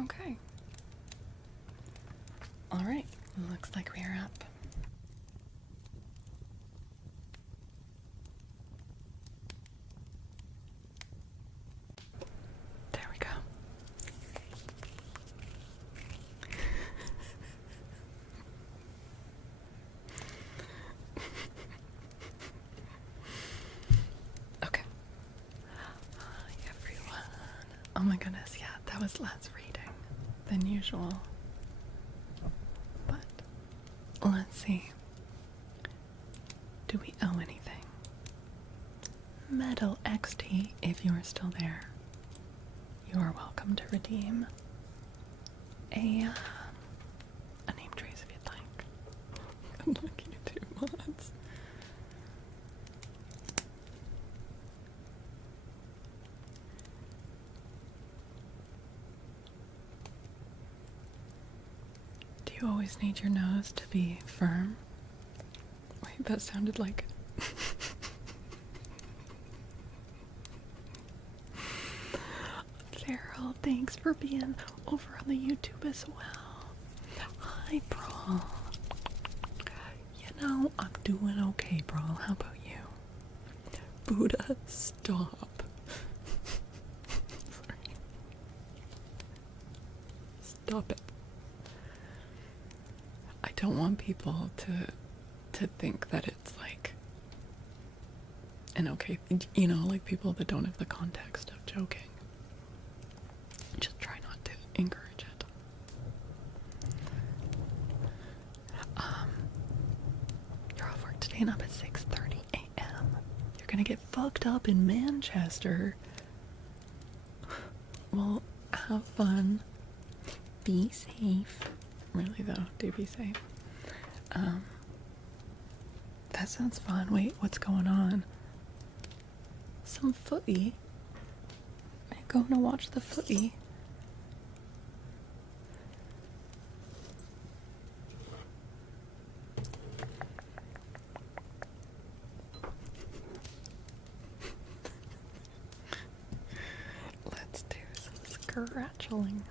Okay. Alright, looks like we are up. There we go. Okay. Hi everyone. Oh my goodness, yeah, that was less reading than usual. But let's see. Do we owe anything? Metal XT, if you are still there, you are welcome to redeem a name trace if you'd like. I'm looking at 2 mods. Do you always need your nose to be firm? Wait, that sounded like... Daryl, thanks for being over on the YouTube as well. Hi, Brawl. You know, I'm doing okay, Brawl. How about you? Buddha, stop. Sorry. Stop it. I don't want people to think that it's like an okay, you know, like people that don't have the context of joking. Just try not to encourage it. You're off work today and up at 6:30 a.m. You're gonna get fucked up in Manchester. Well, have fun. Be safe. Really though, do be safe. That sounds fun. Wait, what's going on? Some footy? Are you going to watch the footy? Let's do some scratching.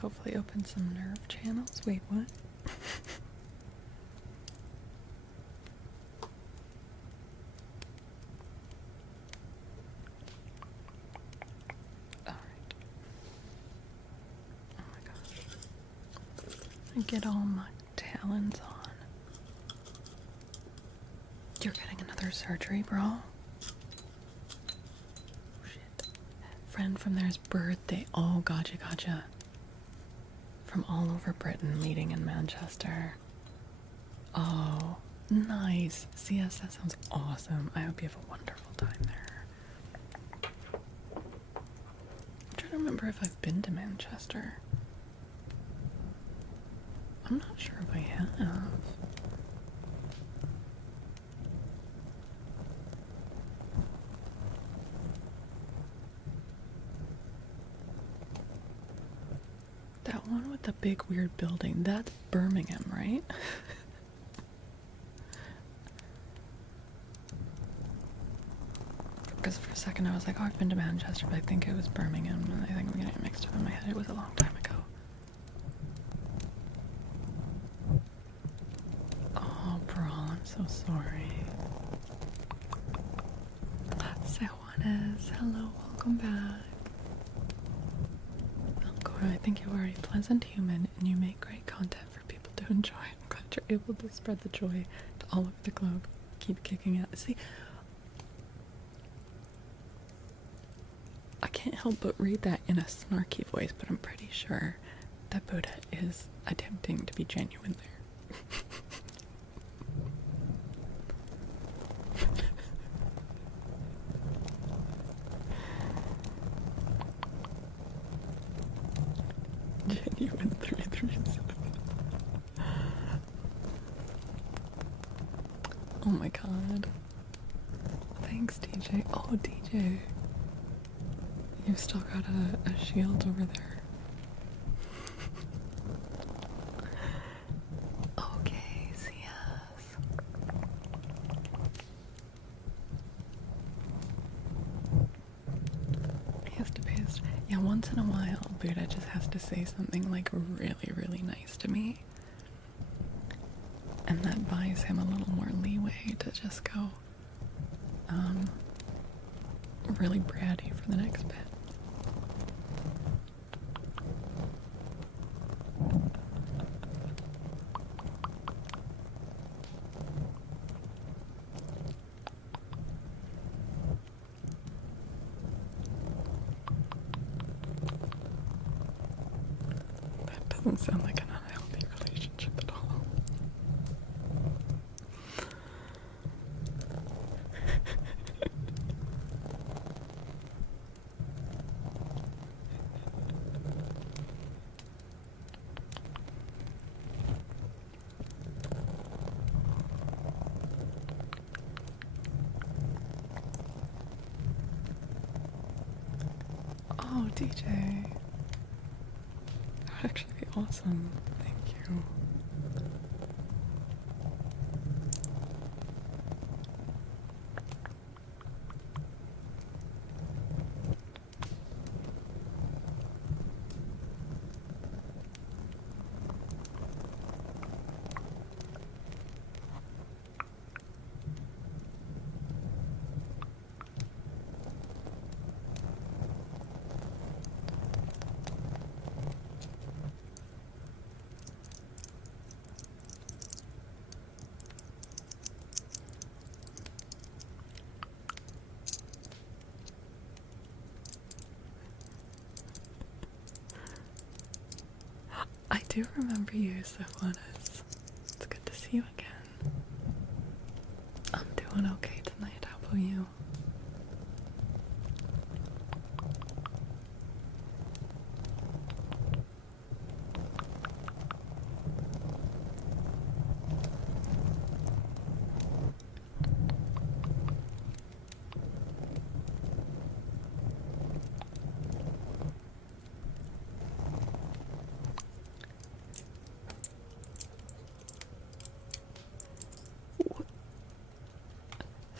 Hopefully open some nerve channels. Wait, what? Alright. Oh my gosh. And get all my talons on. You're getting another surgery, bro? Oh, shit. Friend from there's birthday. Oh, gotcha. From all over Britain, meeting in Manchester. Oh, nice. CS, that sounds awesome. I hope you have a wonderful time there. I'm trying to remember if I've been to Manchester. I'm not sure if I have. That one with the big weird building, that's Birmingham, right? Because for a second I was like, oh, I've been to Manchester, but I think it was Birmingham. And I think I'm getting it mixed up in my head. It was a long time ago. Oh, Brawl, I'm so sorry. Juanes, hello, welcome back. I think you are a pleasant human and you make great content for people to enjoy. I'm glad you're able to spread the joy to all over the globe. Keep kicking out. See, I can't help but read that in a snarky voice, but I'm pretty sure that Buddha is attempting to be genuine there. Genuine 337. Oh my god. Thanks, DJ. Oh, DJ. You've still got a shield over there. Okay. Yeah, once in a while, Buddha just has to say something like really, really nice to me. And that buys him a little more leeway to just go, really bratty for the next bit. That doesn't sound like an unhealthy relationship at all. Oh, DJ. That would actually be awesome. Thank you. I do remember you, Sophonis. It's good to see you again. I'm doing okay tonight. How about you?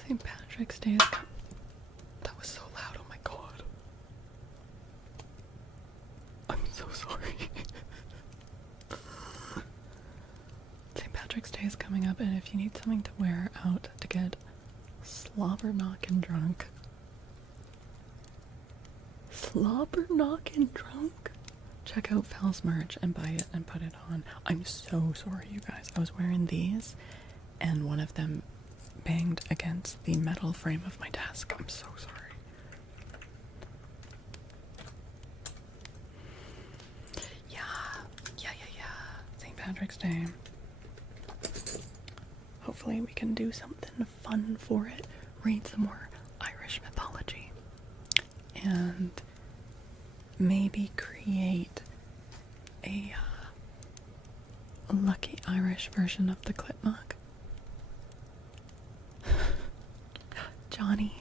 St. Patrick's Day is coming. That was so loud, oh my god. I'm so sorry. St. Patrick's Day is coming up, and if you need something to wear out to get slobber knockin' drunk. Slobber knockin' drunk? Check out Fal's merch and buy it and put it on. I'm so sorry, you guys. I was wearing these, and one of them banged against the metal frame of my desk. I'm so sorry. Yeah. St. Patrick's Day. Hopefully we can do something fun for it. Read some more Irish mythology. And maybe create a lucky Irish version of the clip mug. Johnny,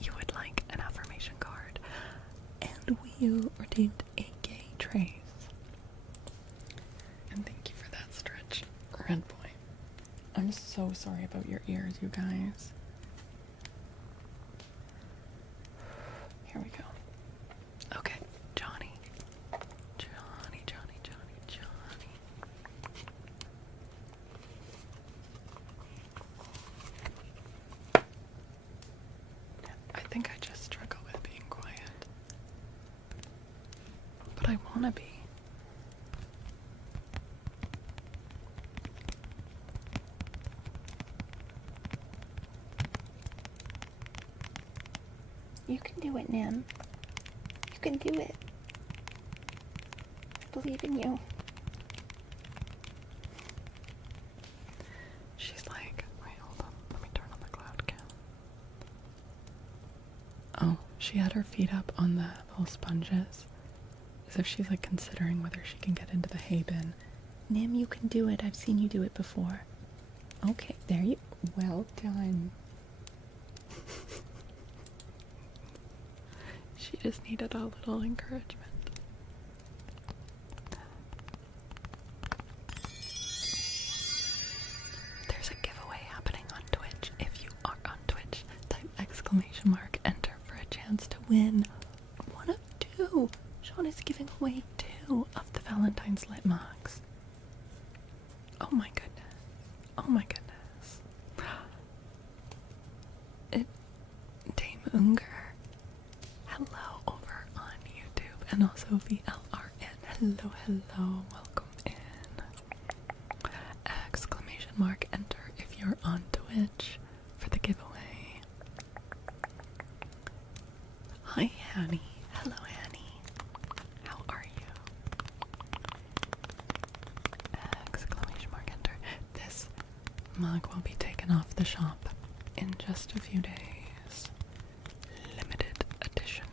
you would like an affirmation card, and we redeemed a gay trace. And thank you for that stretch, Red Boy. I'm so sorry about your ears, you guys. Here we go. Okay, Johnny. I think I just struggle with being quiet. But I wanna be. You can do it, Nim. You can do it. I believe in you. She's like, wait, hold on. Let me turn on the cloud cam. Oh, she had her feet up on the little sponges. As if she's like considering whether she can get into the hay bin. Nim, you can do it. I've seen you do it before. Okay, there you... Well done. She just needed a little encouragement. There's a giveaway happening on Twitch. If you are on Twitch, type !, enter for a chance to win one of two Valentine's lit mugs. Oh my goodness. Oh my goodness. Dame Unger. Hello over on YouTube and also VLRN. Hello, hello. Welcome in. Exclamation mark enter if you're on Twitch for the giveaway. Hi, Annie. Hello, Annie. How are you? Exclamation mark enter. This mug will be taken off the shop in just a few days. Limited edition.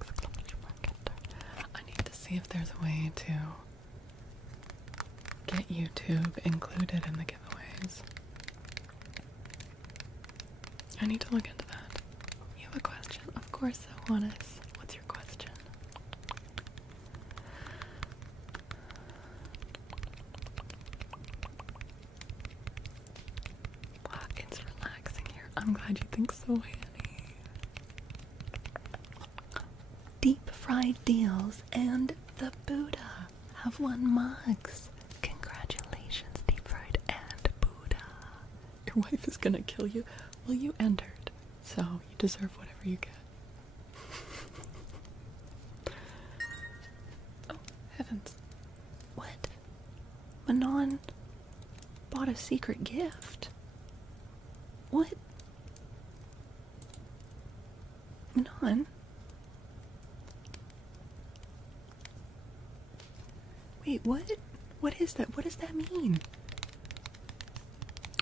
Exclamation mark enter. I need to see if there's a way to get YouTube included in the giveaways. I need to look into that. You have a question? Of course, so, Juanis. What's your question? It's relaxing here. I'm glad you think so, Annie. Deep fried deals and the Buddha have won mugs. Congratulations, Deep Fried and Buddha. Your wife is gonna kill you. Well, you entered, so you deserve whatever you get. Oh, heavens. What? Manon bought a secret gift? What? Manon? Wait, what? What is that? What does that mean?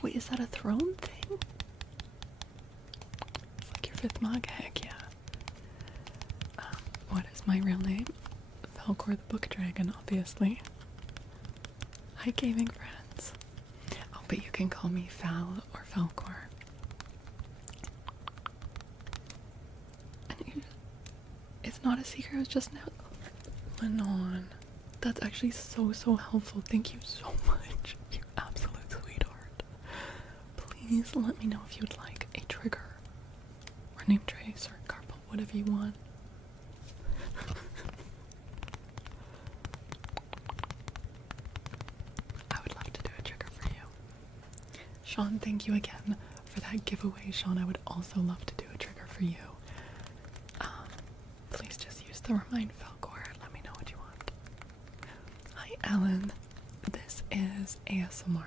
Wait, is that a throne thing? It's like your 5th mug? Heck yeah. What is my real name? Falcor the Book Dragon, obviously. Hi, gaming friends. Oh, but you can call me Fal or Falcor. And it's not a secret, it was just now. Manon. That's actually so helpful. Thank you so much. You absolute sweetheart. Please let me know if you'd like a trigger or name trace or carpal, whatever you want. I would love to do a trigger for you. Sean, thank you again for that giveaway. Sean, I would also love to do a trigger for you. Please just use the remind Falcor. Let me know what you want. Hi, Ellen. This is ASMR.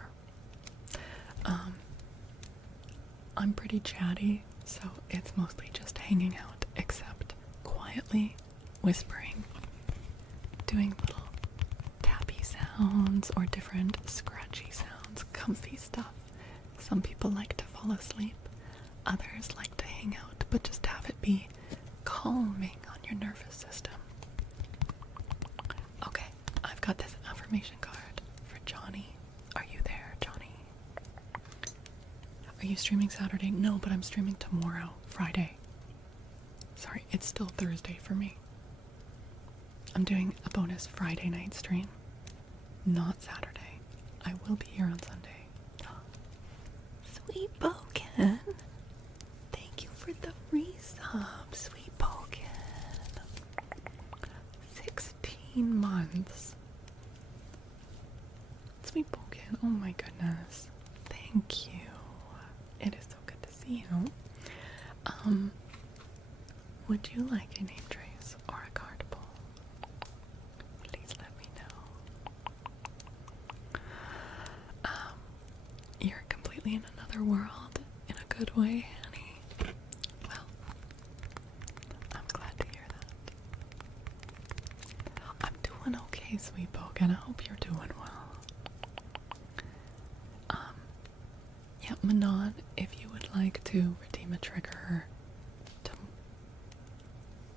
I'm pretty chatty, so it's mostly just hanging out, except quietly whispering, doing little tappy sounds or different scratchy sounds, comfy stuff. Some people like to fall asleep, others like to hang out, but just have it be calming on your nervous system. Okay, I've got this affirmation card for Johnny. Are you there, Johnny? Are you streaming Saturday? No, but I'm streaming tomorrow, Friday. Sorry, it's still Thursday for me. I'm doing a bonus Friday night stream, not Saturday. I will be here on Sunday. Sweet Boken. Thank you for the resub, Sweet Boken. 16 months. Sweet Boken, oh my goodness. Thank you. It is so good to see you. Would you like a name trace or a card pull? Please let me know. You're completely in another world, in a good way, honey. Well, I'm glad to hear that. I'm doing okay, Sweet Boken. I hope you're doing well. Yeah, Manon, if you would like to redeem a trigger,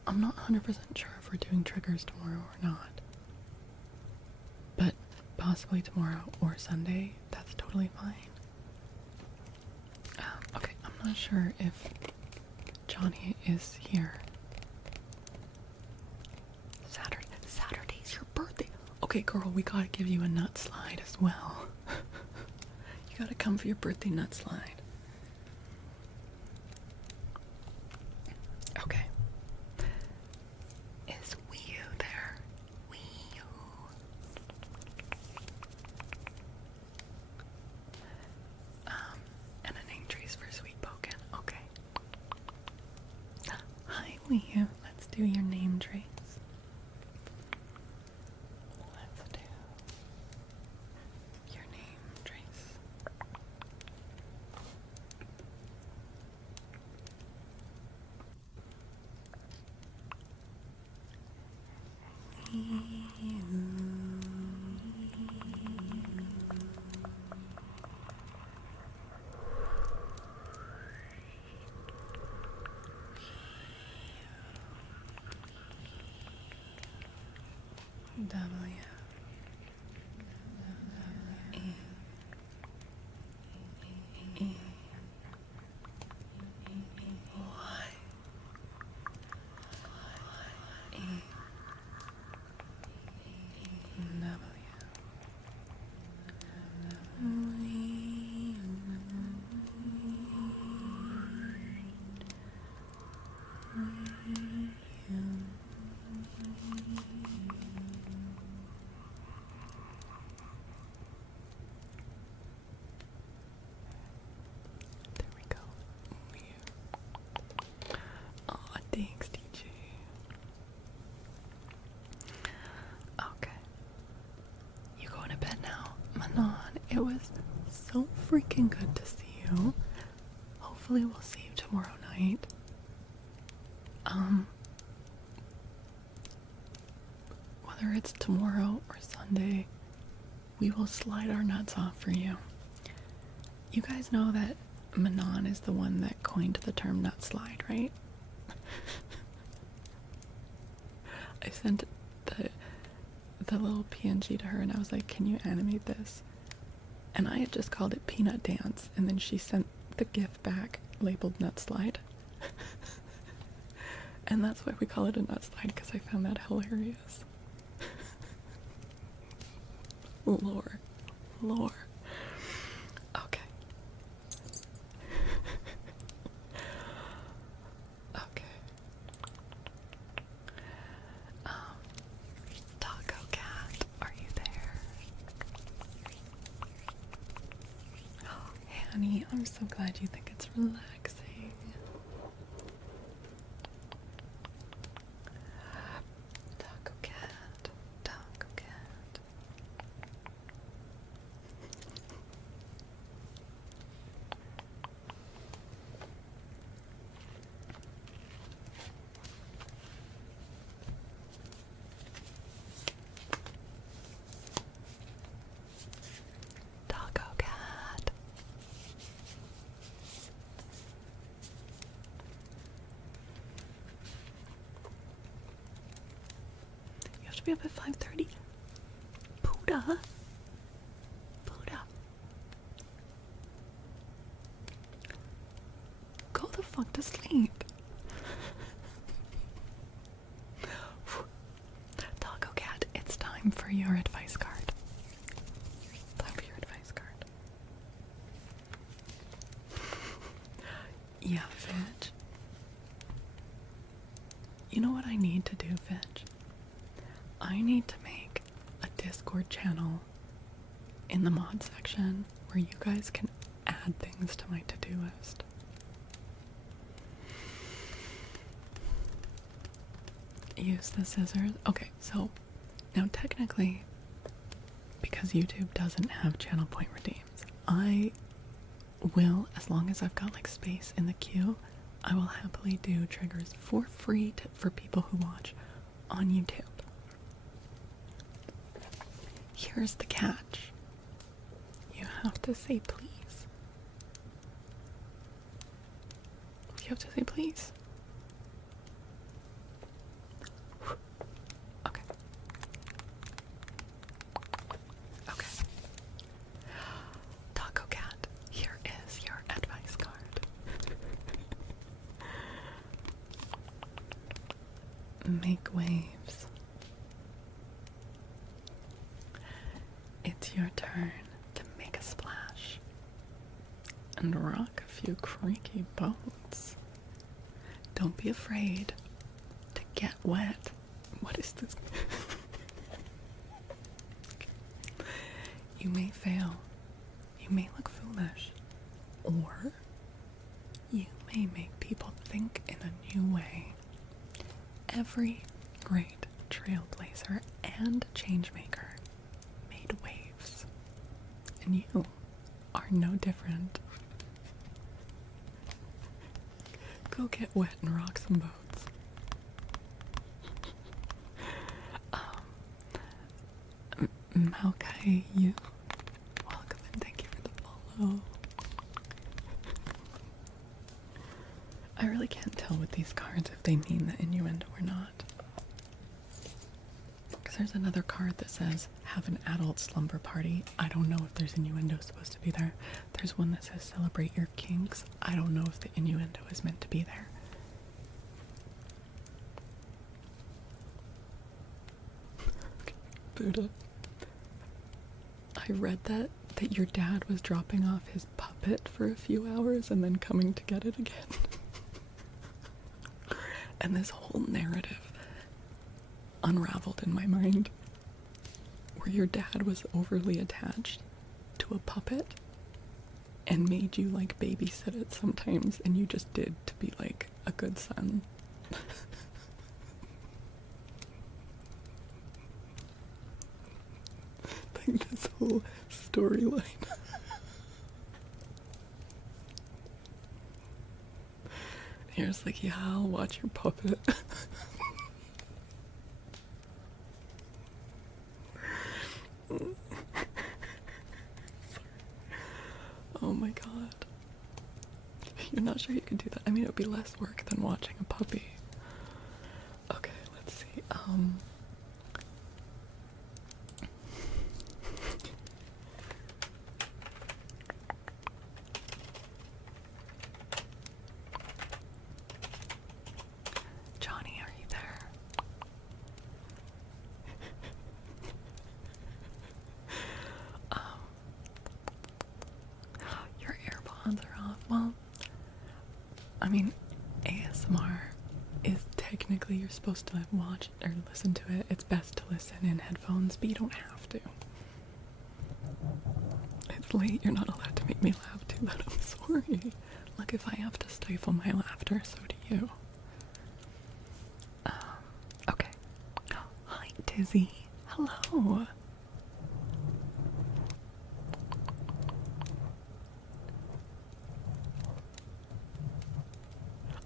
I'm not 100% sure if we're doing triggers tomorrow or not. But possibly tomorrow or Sunday, that's totally fine. Okay, I'm not sure if Johnny is here. Saturday's your birthday. Okay. Okay, girl, we gotta give you a nut slide as well. You gotta come for your birthday nut slide. Okay. Is Wii U there? Wii U. And a name trace for Sweet Pokin. Okay. Hi, Wii U. Let's do your name trace. Let's do your name trace. W E E Y E There we go. Oh, thanks, DJ. Okay. You going to bed now? Manon, it was so freaking good to see you. Hopefully we'll see you tomorrow night. Whether it's tomorrow or Sunday, we will slide our nuts off for you. You guys know that Manon is the one that coined the term nut slide, right? I sent the little PNG to her and I was like, can you animate this? And I had just called it Peanut Dance, and then she sent the GIF back labeled nut slide. And that's why we call it a nut slide, because I found that hilarious. Lore. Okay. Okay. Taco Cat, are you there? Oh, Annie, I'm so glad you think it's relaxing. Taco Cat. Taco Cat. You have to be up at 5:30. Buddha. Go the fuck to sleep. Taco Cat, it's time for your advice card. Yeah, Fitch. You know what I need to do, Fitch? I need to make a Discord channel in the mod section where you guys can add things to my to-do list. Use the scissors. Okay, so now technically, because YouTube doesn't have channel point redeems, I will, as long as I've got like space in the queue, I will happily do triggers for free for people who watch on YouTube. Here's the catch. You have to say please. You have to say please. Okay. Okay. Taco Cat, here is your advice card. Make waves. it's your turn to make a splash and rock a few creaky boats. Don't be afraid to get wet. What is this? You may fail. You may look foolish. Or you may make people think in a new way. Every great trailblazer and changemaker made waves. And you are no different. Go get wet and rock some boats. Maokai, you welcome and thank you for the follow. I really can't tell with these cards if they mean the innuendo or not. Because there's another card that says, have an adult slumber party. I don't know if there's innuendo supposed to be there. There's one that says, celebrate your kinks. I don't know if the innuendo is meant to be there. Okay, Buddha. I read that your dad was dropping off his puppet for a few hours and then coming to get it again. And this whole narrative unraveled in my mind where your dad was overly attached to a puppet and made you like babysit it sometimes, and you just did to be like a good son. Like this whole storyline. You're just like, yeah, I'll watch your puppet. Oh my god. You're not sure you can do that? I mean, it would be less work than watching a puppy. Okay, let's see. Johnny, are you there? Your AirPods are off. Well, I mean, ASMR is technically, you're supposed to watch or listen to it. It's best to listen in headphones, but you don't have to. It's late, you're not allowed to make me laugh too loud. I'm sorry. Look, if I have to stifle my laughter, so do you. Okay. Hi, Dizzy. Hello.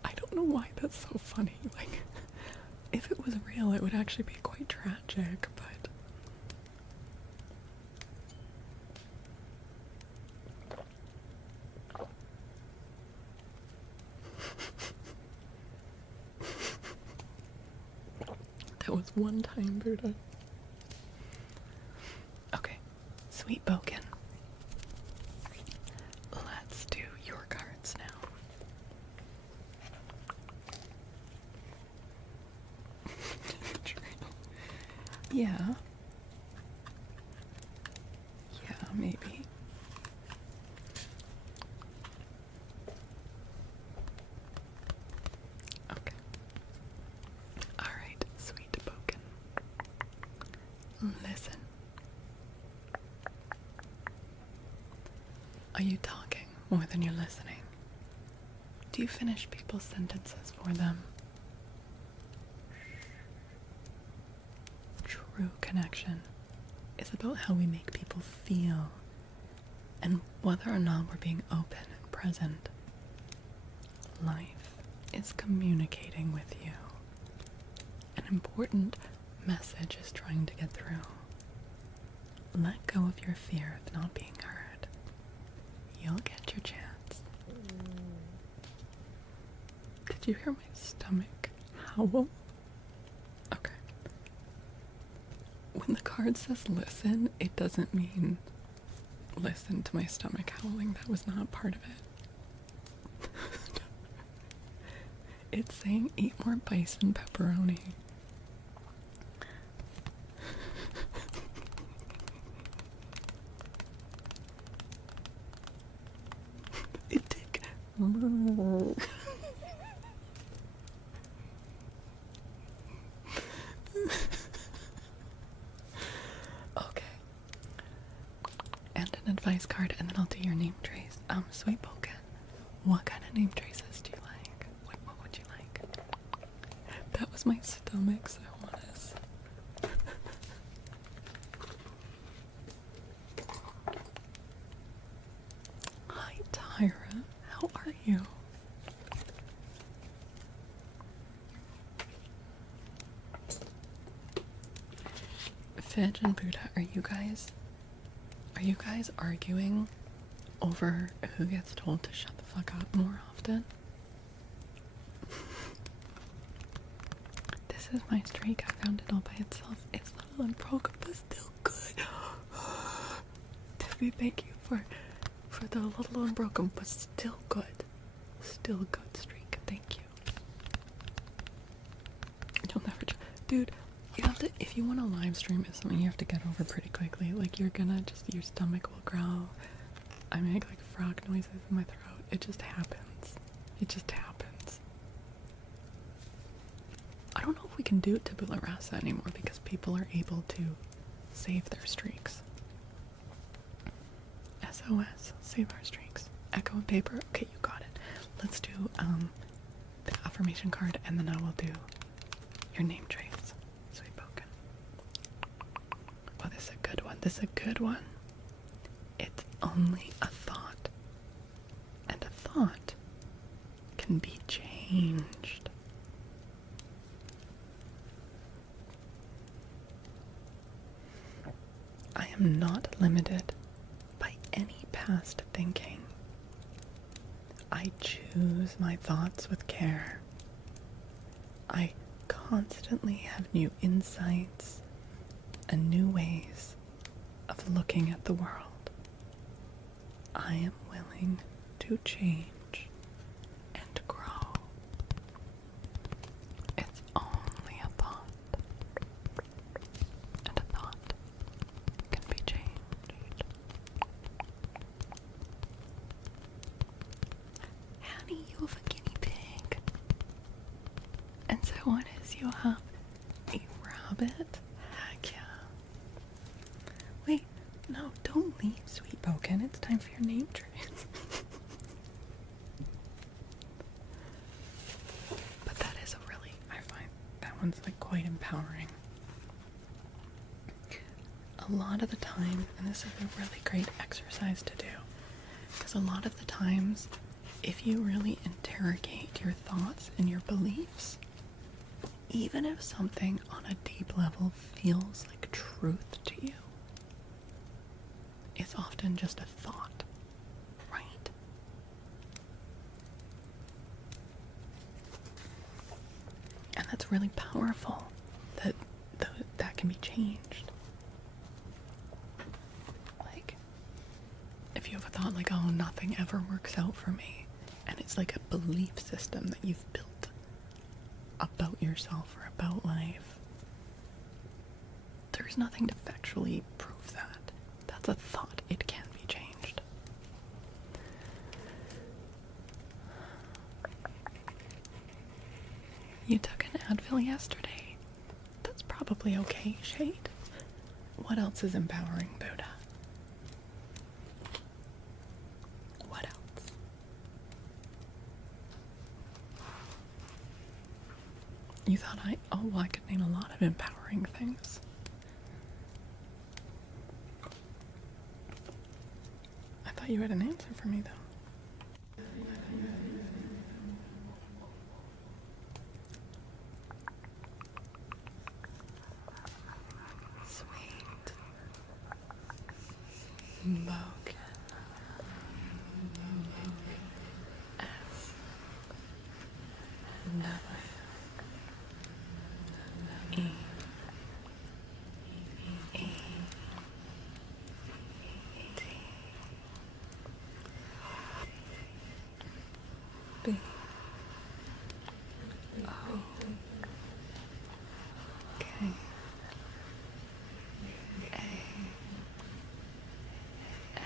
I don't know why that's so funny. Like, if it was real, it would actually be quite tragic, but... That was one time, Buddha. Okay, Sweet Boken. Let's do your cards now. Yeah. Yeah, maybe. Okay. Alright, Sweet Boken. Listen. Are you talking more than you're listening? Do you finish people's sentences for them? True connection is about how we make people feel and whether or not we're being open and present. Life is communicating with you. An important message is trying to get through. Let go of your fear of not being heard. You'll get your chance. Did you hear my stomach howl? Okay. When the card says listen, it doesn't mean listen to my stomach howling. That was not part of it. It's saying eat more bison pepperoni. Okay. And an advice card, and then I'll do your name trace. Sweet Poken, what kind of name traces do you like? What would you like? That was my stomach, so honest. Hi, Tyra. How are you? Fidge and Buddha, are you guys arguing over who gets told to shut the fuck up more often? This is my streak. I found it all by itself. It's little unbroken, but still good. Tiffy, thank you for the little unbroken, but still good. Still a good streak. Thank you. You'll never, dude. You have to, if you want to live stream, it's something you have to get over pretty quickly. Like, you're gonna just, your stomach will growl. I make like frog noises in my throat. It just happens. It just happens. I don't know if we can do tabula rasa anymore because people are able to save their streaks. SOS, save our streaks. Echo and paper. Okay, you got it. Let's do the affirmation card, and then I will do your name trace. Sweet Poken. Oh, this is a good one. This is a good one. It's only a thought. And a thought can be changed. I am not limited by any past thinking. I choose my thoughts with care. I constantly have new insights and new ways of looking at the world. I am willing to change and grow. It's only a thought, and a thought can be changed. Honey, you have a guinea pig. And so what is you have a rabbit? Heck yeah. Wait, no, don't leave, Sweet Poken. It's time for your name trace. But that is a really, I find that one's like quite empowering. A lot of the time, and this is a really great exercise to do, because a lot of the times, if you really interrogate your thoughts and your beliefs, even if something on a deep level feels like truth to you, it's often just a thought, right? And that's really powerful, that can be changed. Like, if you have a thought like, oh, nothing ever works out for me, and it's like a belief system that you've built about yourself or about life, there's nothing to factually prove that. That's a thought. It can be changed. You took an Advil yesterday. That's probably okay, Shade. What else is empowering, Buddha? What else? You thought I could name a lot of empowering things. I thought you had an answer for me, though. Sweet. Moken. S. W. E. E. T. B. O. K. A. N.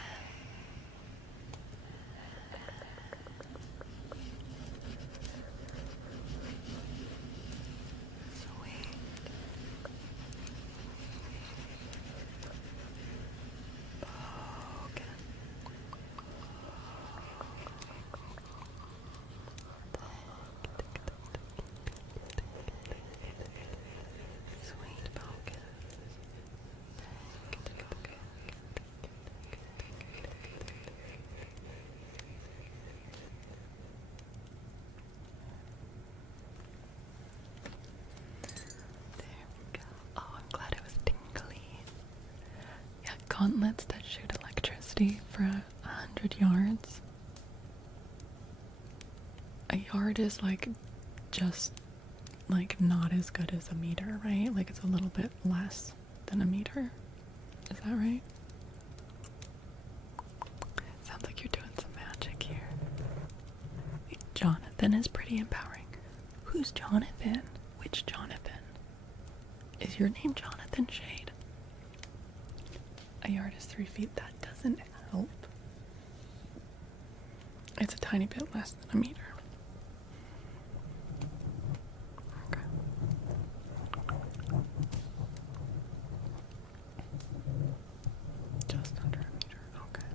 gauntlets that shoot electricity for 100 yards. A yard is like just like not as good as a meter, right? Like it's a little bit less than a meter. Is that right? Sounds like you're doing some magic here. Jonathan is pretty empowering. Who's Jonathan? Which Jonathan? Is your name Jonathan Shade? A yard is 3 feet. That doesn't help. It's a tiny bit less than a meter. Okay. Just under a meter. Okay.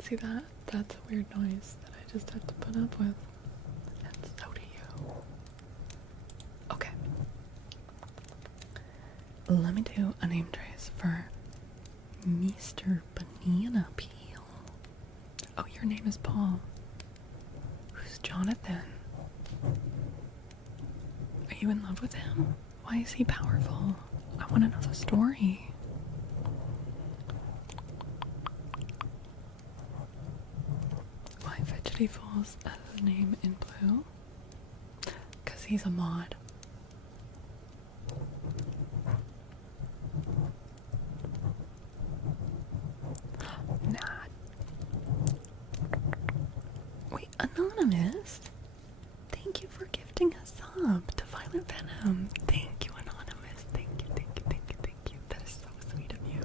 See that? That's a weird noise that I just have to put up with. And so do you. Okay. Let me do a name trace for Mr. Banana Peel. Oh, your name is Paul. Who's Jonathan? Are you in love with him? Why is he powerful? I want to know the story. Why Fidgety Falls has a name in blue? Because he's a mod. Nah. Wait, Anonymous? Thank you for gifting us up to Violet Venom. Thank you, Anonymous. Thank you, thank you, thank you, thank you. That is so sweet of you.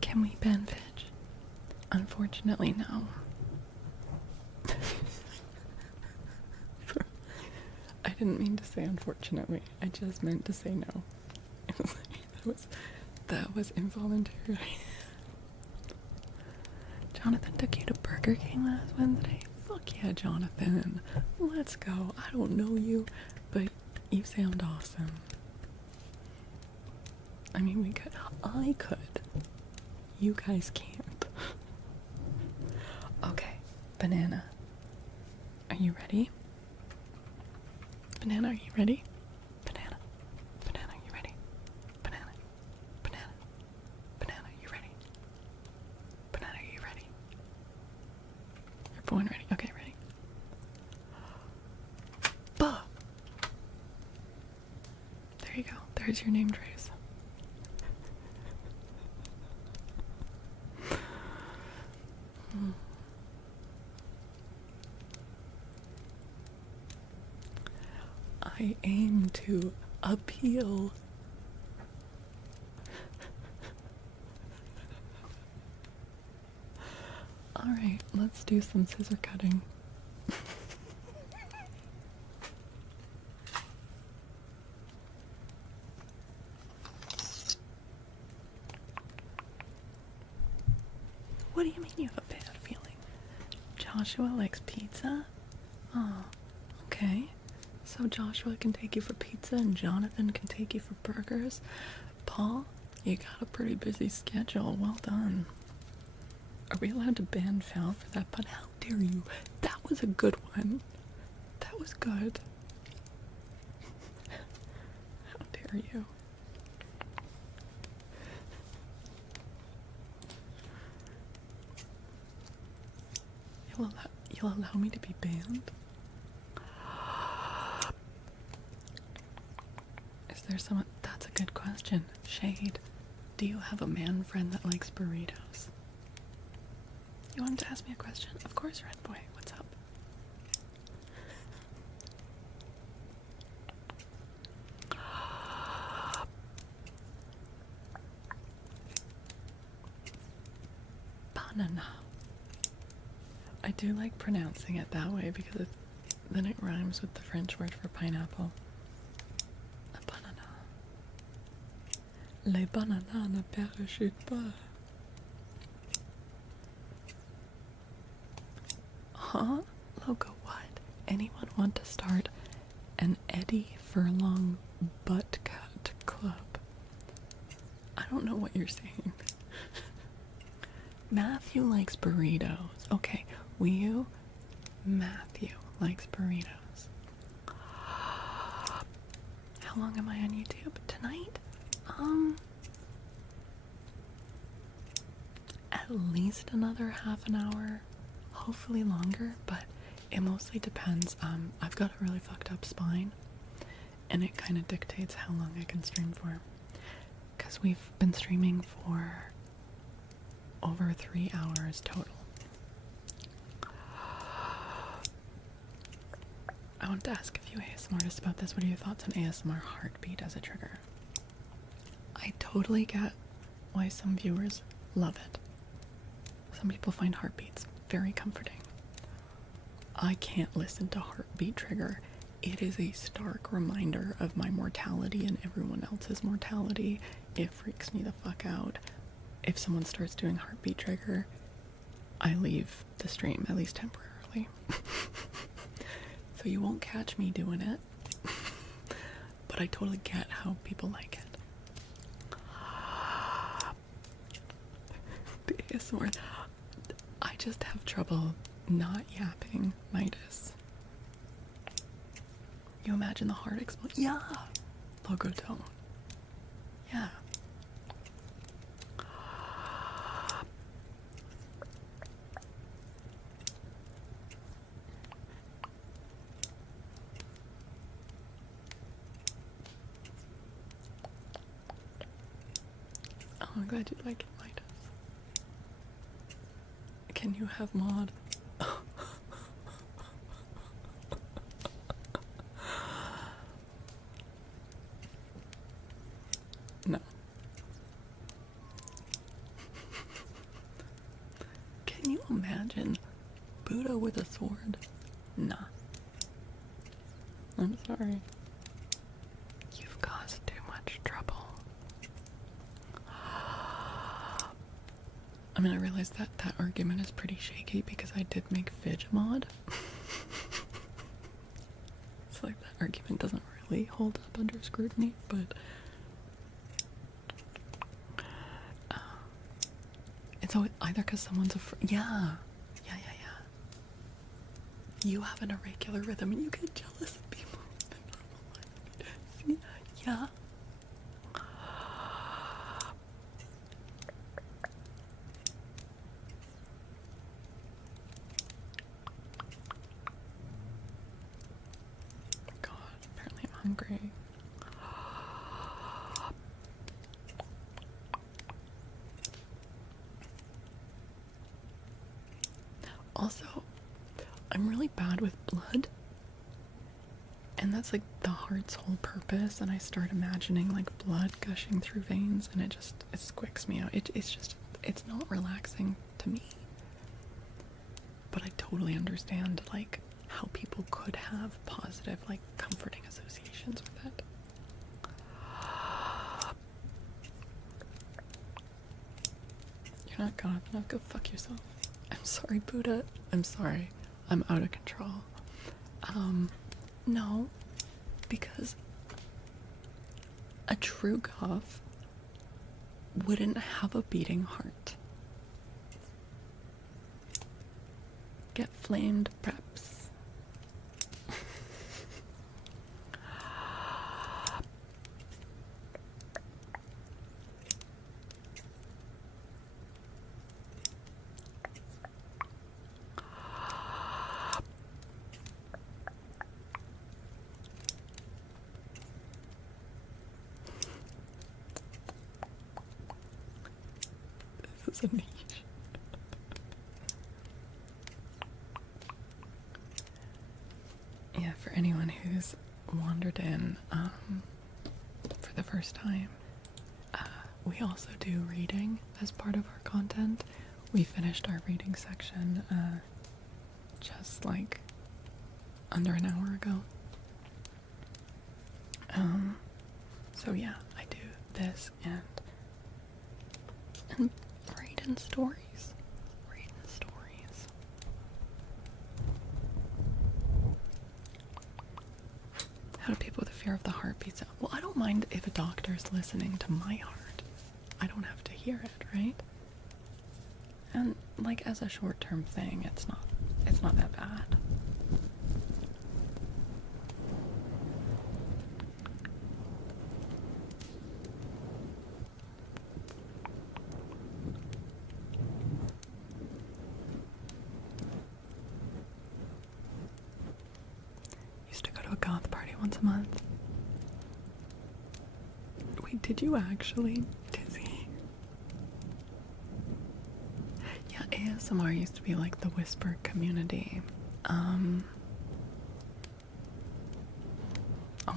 Can we ban Fidge? Unfortunately, no. I didn't mean to say unfortunately. I just meant to say no. That was involuntary. Jonathan took you to Burger King last Wednesday? Fuck yeah, Jonathan. Let's go. I don't know you, but you sound awesome. I mean, we could. I could. You guys can't. Okay, Banana. Are you ready? Banana, are you ready? Banana. Banana, are you ready? Banana. Banana. Banana, are you ready? Banana, are you ready? You're born ready. Okay, ready. Buh! There you go. There's your name trace. I aim to appeal. Alright, let's do some scissor cutting. What do you mean you have a bad feeling? Joshua likes pizza? Oh, okay. So Joshua can take you for pizza and Jonathan can take you for burgers. Paul, you got a pretty busy schedule. Well done. Are we allowed to ban Foul for that? But how dare you? That was a good one. That was good. How dare you? You'll allow me to be banned? Is there someone? That's a good question. Shade, do you have a man friend that likes burritos? You wanted to ask me a question? Of course, Red Boy. What's up? Banana. I do like pronouncing it that way because then it rhymes with the French word for pineapple. A banana. Les bananas ne parachutent pas. Huh? Logo, what? Anyone want to start an Eddie Furlong butt cut club? I don't know what you're saying. Matthew likes burritos. Okay, will you? Matthew likes burritos. How long am I on YouTube? Tonight? Um, at least another half an hour, hopefully longer, but it mostly depends. I've got a really fucked up spine, and it kind of dictates how long I can stream for. Because we've been streaming for over 3 hours total. I want to ask a few ASMR artists about this. What are your thoughts on ASMR heartbeat as a trigger? I totally get why some viewers love it. Some people find heartbeats very comforting. I can't listen to heartbeat trigger. It is a stark reminder of my mortality and everyone else's mortality. It freaks me the fuck out. If someone starts doing heartbeat trigger, I leave the stream, at least temporarily. So you won't catch me doing it. But I totally get how people like it. The ASMR. I just have trouble not yapping, Midas. You imagine the heart explode? Yeah! Logo tone. Yeah. Oh, I'm glad you like it, Midas. Can you have mod? No. Can you imagine Buddha with a sword? Nah. I'm sorry. You've caused too much trouble. I mean, I realize that that argument is pretty shaky because I did make Fidge mod. It's like that argument doesn't really hold up under scrutiny, but it's always either because someone's yeah. You have an irregular rhythm and you get jealous of people. See? Yeah. God, apparently I'm hungry. Also, I'm really bad with blood, and that's like the heart's whole purpose, and I start imagining like blood gushing through veins and it squicks me out. It's not relaxing to me, but I totally understand like how people could have positive, like comforting associations with it. You're not gonna go fuck yourself. I'm sorry, Buddha. I'm sorry. I'm out of control. No, because a true goth wouldn't have a beating heart. Get flamed, preps. This is a niche. Yeah, for anyone who's wandered in for the first time, we also do reading as part of our content. We finished our reading section just like under an hour ago. So yeah, I do this and reading stories. Reading stories. How do people with a fear of the heartbeat sound? Well, I don't mind if a doctor's listening to my heart. I don't have to hear it, right? And like as a short-term thing, it's not that bad. Did you actually, Dizzy? Yeah, ASMR used to be like the whisper community. Oh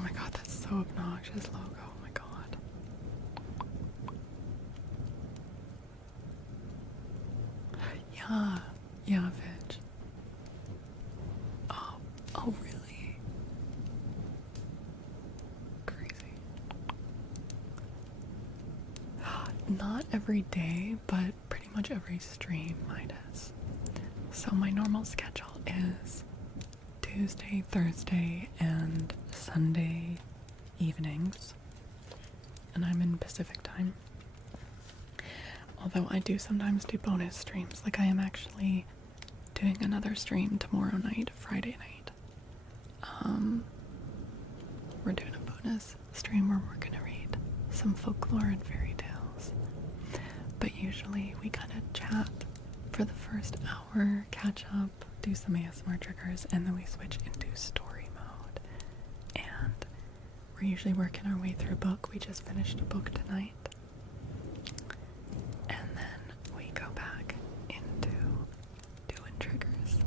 my god, that's so obnoxious logo. Oh my god. Yeah, Vidge. Oh, really? Crazy. Not every day, but pretty much every stream, Midas. So my normal schedule is Tuesday, Thursday, and Sunday evenings. And I'm in Pacific time. Although I do sometimes do bonus streams, like I am actually doing another stream tomorrow night, Friday night. We're doing a bonus stream where we're gonna read some folklore and fairy tales. But usually we kind of chat for the first hour, catch up, do some ASMR triggers, and then we switch into story mode. And we're usually working our way through a book. We just finished a book tonight. And then we go back into doing triggers.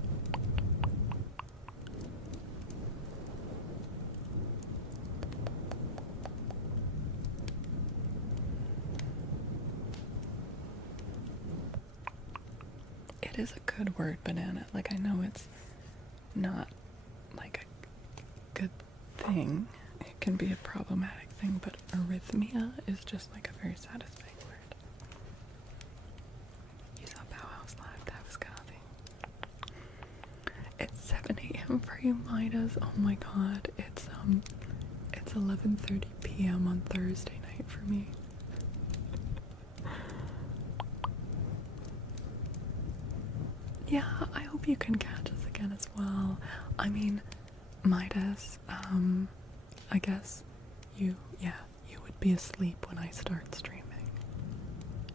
It is a good word, banana. Like, I know it's not like a good thing. It can be a problematic thing, but arrhythmia is just like a very satisfying word. You saw Bauhaus Live, that was coffee. It's 7 a.m. for you, Midas. Oh my god, it's 11:30 p.m. on Thursday night for me. Yeah, I hope you can catch us again as well. I mean, Midas, I guess you would be asleep when I start streaming.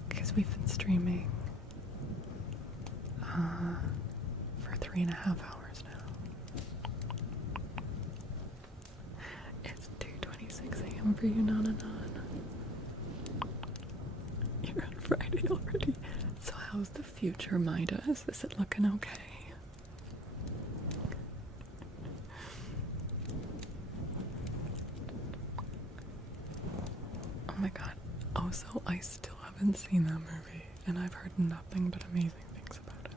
Because we've been streaming, for 3.5 hours now. It's 2:26 a.m. for you, Nana. You're on Friday already. So how's the future, Midas? Is it looking okay? Oh my god. Also, I still haven't seen that movie, and I've heard nothing but amazing things about it.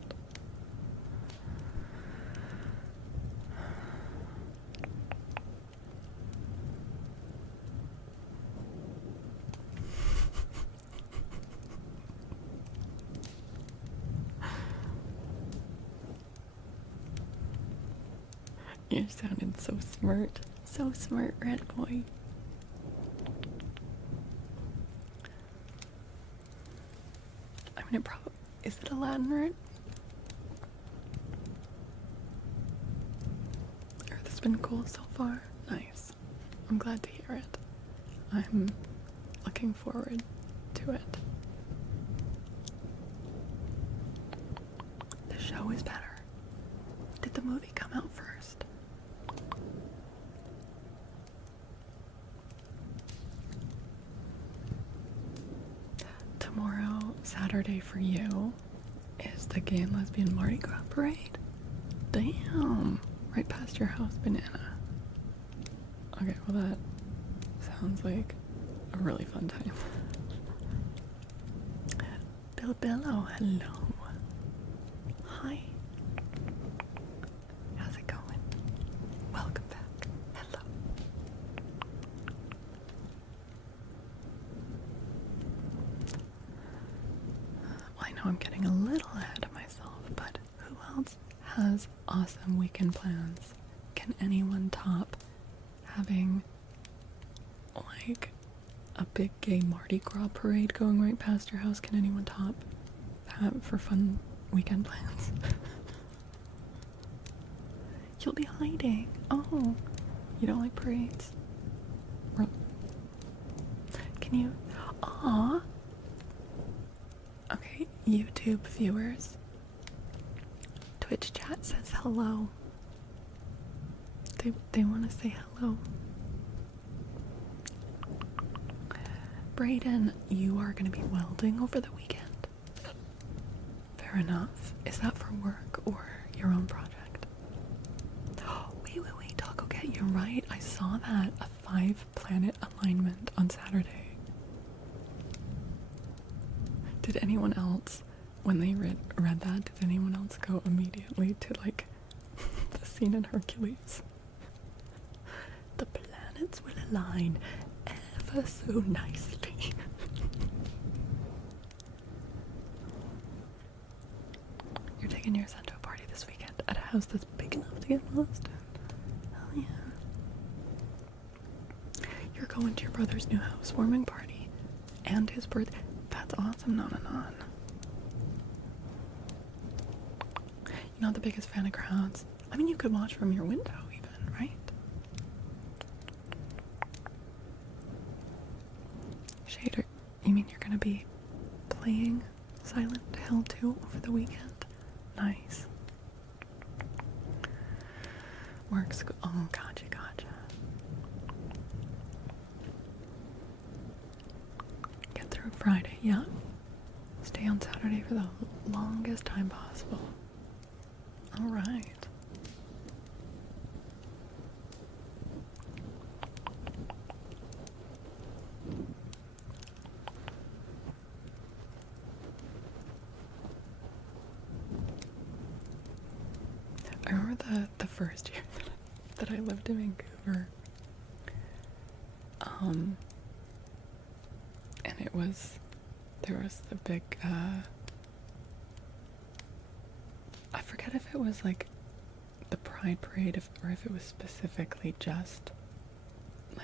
You sounded so smart. So smart, red boy. I mean, it probably... Is it a Latin word? Earth has been cool so far. Nice. I'm glad to hear it. I'm looking forward to it. The show is better. Did the movie come out first? Tomorrow, Saturday for you, is the Gay and Lesbian Mardi Gras Parade. Damn! Right past your house, banana. Okay, well that sounds like a really fun time. Bilbillo, hello. Hi. How's it going? Welcome back. Hello. Well, I know I'm getting a little ahead of myself, but who else has awesome weekend plans? Can anyone top having like a big gay Mardi Gras parade going right past your house? Can anyone top that for fun weekend plans? You'll be hiding. Oh, you don't like parades? Can you? Aw. Okay, YouTube viewers. Twitch chat says hello. They want to say hello. Brayden, you are going to be welding over the weekend. Fair enough. Is that for work or your own project? Wait, Doc, okay, you're right. I saw that. A 5-planet alignment on Saturday. Did anyone else, when they read that, did anyone else go immediately to, like, the scene in Hercules? The planets will align ever so nicely. You're taking your son to a party this weekend at a house that's big enough to get lost in. Hell yeah. You're going to your brother's new housewarming party and his birthday. That's awesome, non. You're not the biggest fan of crowds. I mean, you could watch from your window even, right? Shader, you mean you're gonna be playing Silent Hill 2 over the weekend? Nice. Work's good. Oh, gotcha. Get through Friday, yeah. Stay on Saturday for the longest time possible. Alright. I remember the first year that I lived in Vancouver. And there was the big, I forget if it was like the Pride Parade or if it was specifically just,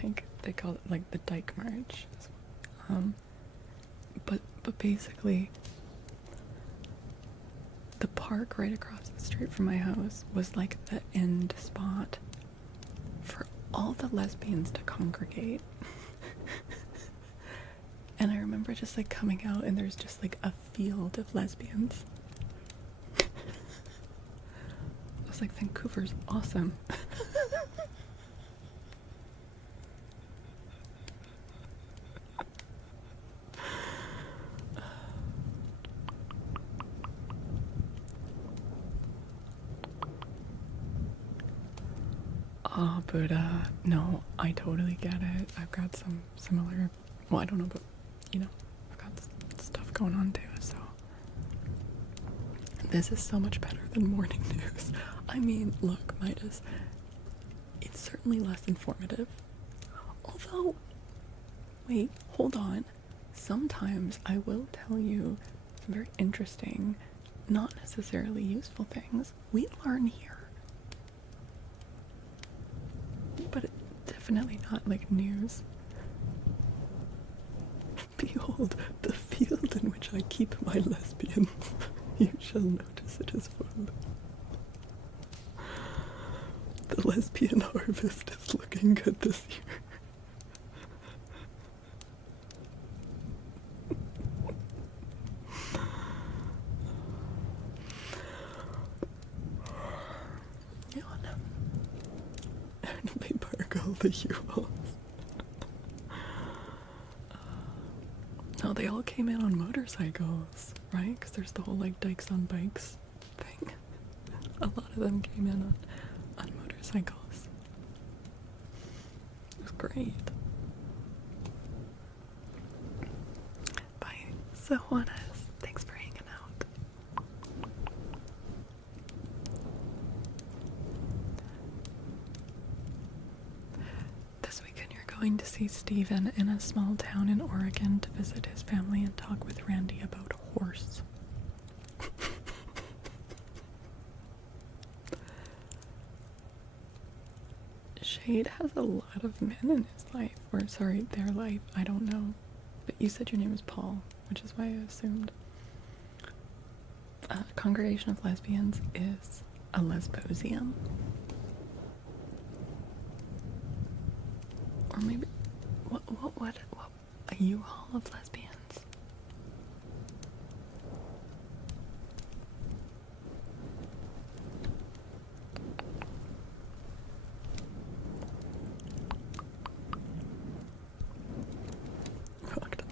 like, they called it like the Dyke March. But basically, the park right across the street from my house was like the end spot for all the lesbians to congregate. And I remember just like coming out and there's just like a field of lesbians. I was like, Vancouver's awesome. Oh, Buddha. No, I totally get it. I've got some similar, well, I don't know, but, you know, I've got stuff going on too, so. This is so much better than morning news. I mean, look, Midas, it's certainly less informative. Although, wait, hold on. Sometimes I will tell you some very interesting, not necessarily useful things we learn here. But definitely not like news. Behold, the field in which I keep my lesbians. You shall notice it is full. The lesbian harvest is looking good this year. They park all the U-Hauls. No, they all came in on motorcycles, right? Because there's the whole like Dykes on Bikes thing. A lot of them came in on motorcycles. It was great. Bye, so Juanes. Thanks for hanging out. This weekend you're going to see Steven in a small town in Oregon to visit his family and talk with Randy about horse. Shade has a lot of men in his life, or sorry, their life, I don't know. But you said your name was Paul, which is why I assumed. Congregation of Lesbians is a lesposium. Or maybe, what, a U-Haul of lesbians? Fucked.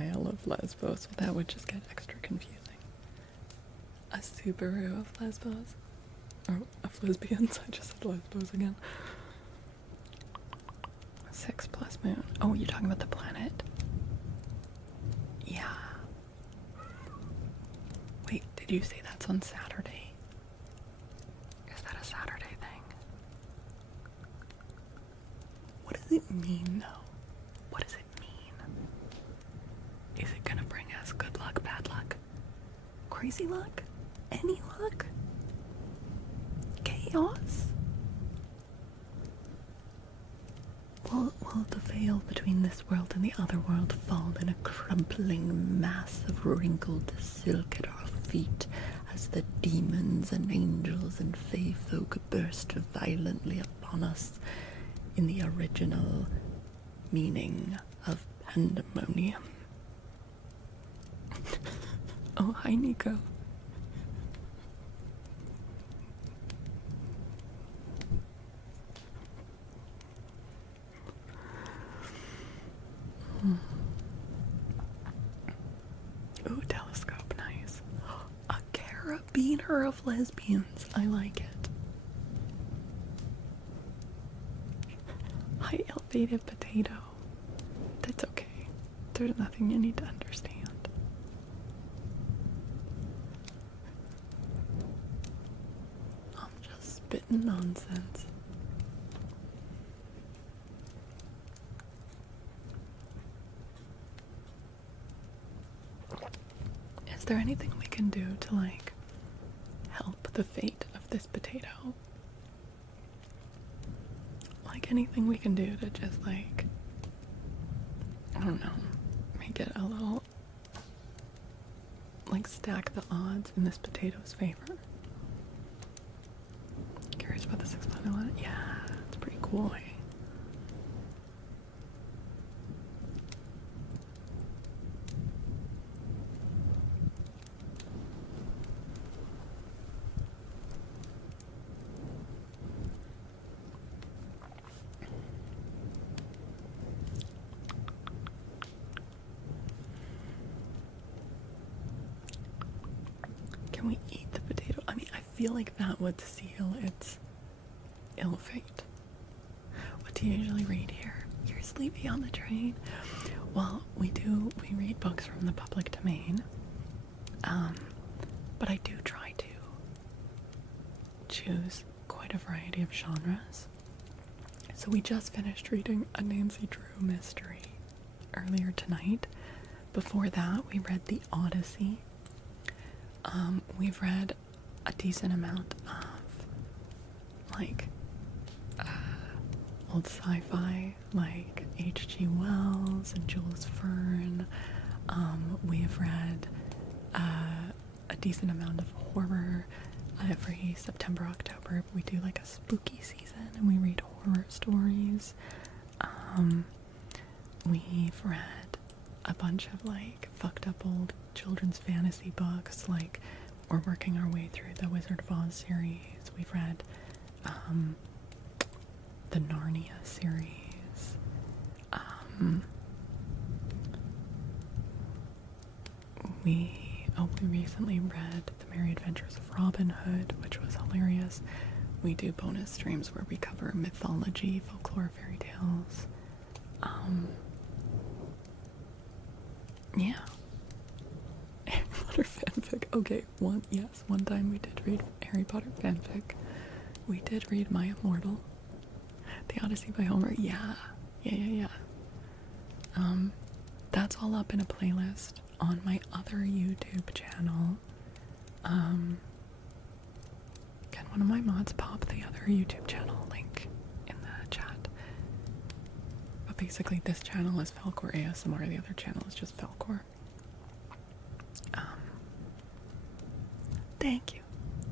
Isle of Lesbos. Well, that would just get extra confusing. A Subaru of Lesbos? Or of lesbians? I just said Lesbos again. 6 plus moon. Oh, you're talking about the planet? Yeah. Wait, did you say that's on Saturday? Is that a Saturday thing? What does it mean, though? What does it mean? Is it gonna bring us good luck, bad luck? Crazy luck? Any luck? Chaos? Will the veil between this world and the other world fall in a crumpling mass of wrinkled silk at our feet as the demons and angels and fae folk burst violently upon us in the original meaning of pandemonium? Oh, hi, Nico. Ooh, telescope, nice. A carabiner of lesbians. I like it. High elevated potato. That's okay. There's nothing you need to understand. I'm just spitting nonsense. Is there anything we can do to, like, help the fate of this potato? Like, anything we can do to just, like, I don't know, make it a little, like, stack the odds in this potato's favor? Curious about the 6-planet one? Yeah, it's pretty cool, eh? Can we eat the potato? I mean, I feel like that would seal its ill fate. What do you usually read here? You're sleepy on the train? Well, we read books from the public domain. But I do try to choose quite a variety of genres. So we just finished reading a Nancy Drew mystery earlier tonight. Before that, we read The Odyssey. We've read a decent amount of, like, old sci-fi, like H.G. Wells and Jules Verne. We've read a decent amount of horror. Every September, October, we do like a spooky season and we read horror stories. We've read a bunch of, like, fucked up old children's fantasy books. Like, we're working our way through the Wizard of Oz series. We've read the Narnia series. We recently read The Merry Adventures of Robin Hood, which was hilarious. We do bonus streams where we cover mythology, folklore, fairy tales. Yeah. Harry Potter fanfic. Okay, one time we did read Harry Potter fanfic. We did read My Immortal. The Odyssey by Homer. Yeah. That's all up in a playlist on my other YouTube channel. Can one of my mods pop the other YouTube channel link in the chat? But basically this channel is Falcor ASMR, the other channel is just Falcor. Thank you,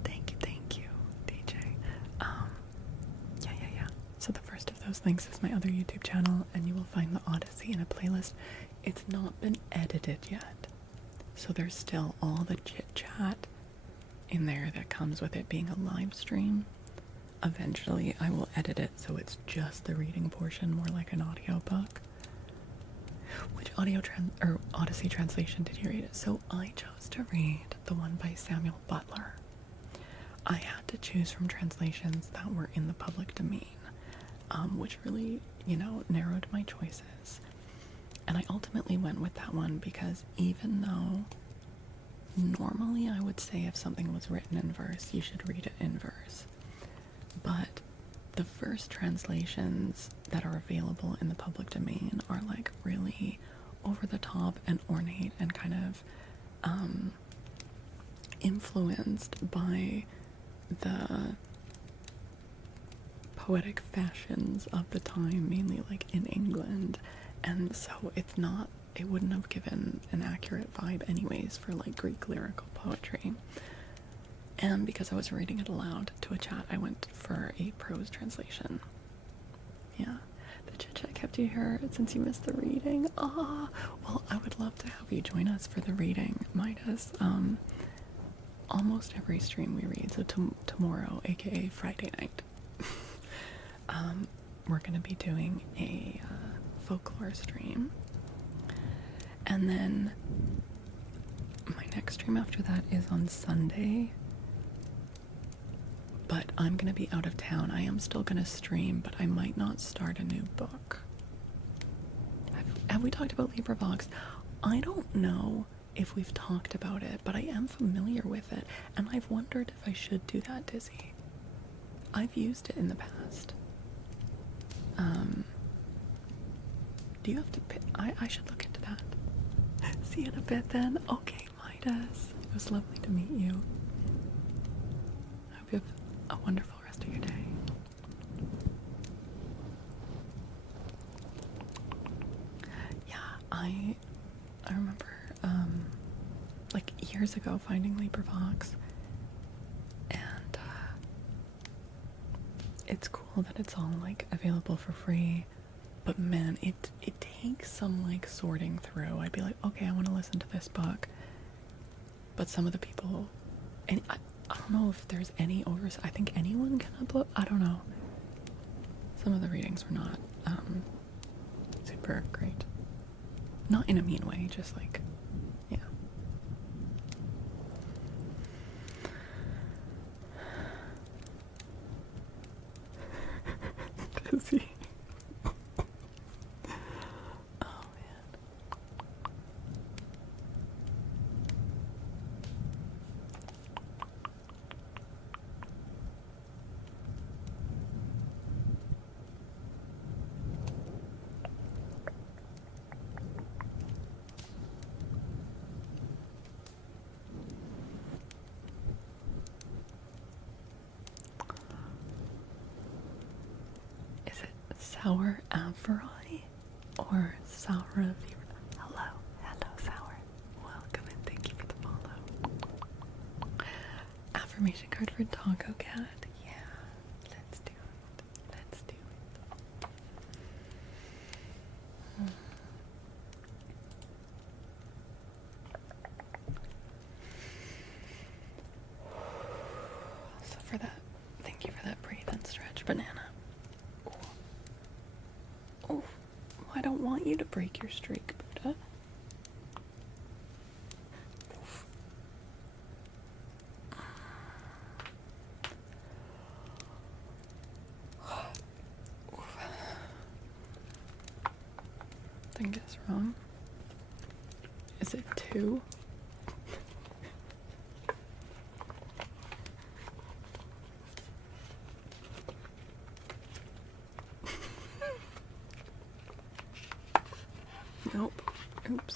DJ. Yeah. So the first of those links is my other YouTube channel, and you will find the Odyssey in a playlist. It's not been edited yet, so there's still all the chit-chat in there that comes with it being a live stream. Eventually I will edit it so it's just the reading portion, more like an audiobook. Which or Odyssey translation did you read? So I chose to read the one by Samuel Butler. I had to choose from translations that were in the public domain, which really, narrowed my choices. And I ultimately went with that one because even though normally I would say if something was written in verse, you should read it in verse, but the verse translations that are available in the public domain are like really over the top and ornate and kind of influenced by the poetic fashions of the time, mainly like in England, and so it wouldn't have given an accurate vibe anyways for like Greek lyrical poetry. And because I was reading it aloud to a chat, I went for a prose translation. Yeah. The chit chat kept you here since you missed the reading. Well, I would love to have you join us for the reading, Midas. Almost every stream we read, so tomorrow, aka Friday night, we're gonna be doing a folklore stream. And then my next stream after that is on Sunday. But I'm gonna be out of town. I am still gonna stream, but I might not start a new book. Have we talked about LibriVox? I don't know if we've talked about it, but I am familiar with it, and I've wondered if I should do that, Dizzy. I've used it in the past. Do you have to pick? I should look into that. See you in a bit then. Okay, Midas. It was lovely to meet you. I hope you have a wonderful rest of your day. Yeah, I remember like years ago finding LibriVox, and it's cool that it's all like available for free, but man, it takes some like sorting through. I'd be like, okay, I want to listen to this book, but some of the people, and I don't know if there's any oversight. I think anyone can upload. I don't know. Some of the readings were not super great. Not in a mean way, just like, yeah. Dizzy. Oh man. Is it Sour Averroy or Sour? Hello, Sour. Welcome and thank you for the follow. Affirmation card for Taco Cat. Yeah, let's do it. Let's do it. So for that, thank you for that breathe and stretch, banana. Oh, I don't want you to break your streak, Buddha. Oof. Oof. I think it's wrong. Is it 2? Nope. Oops.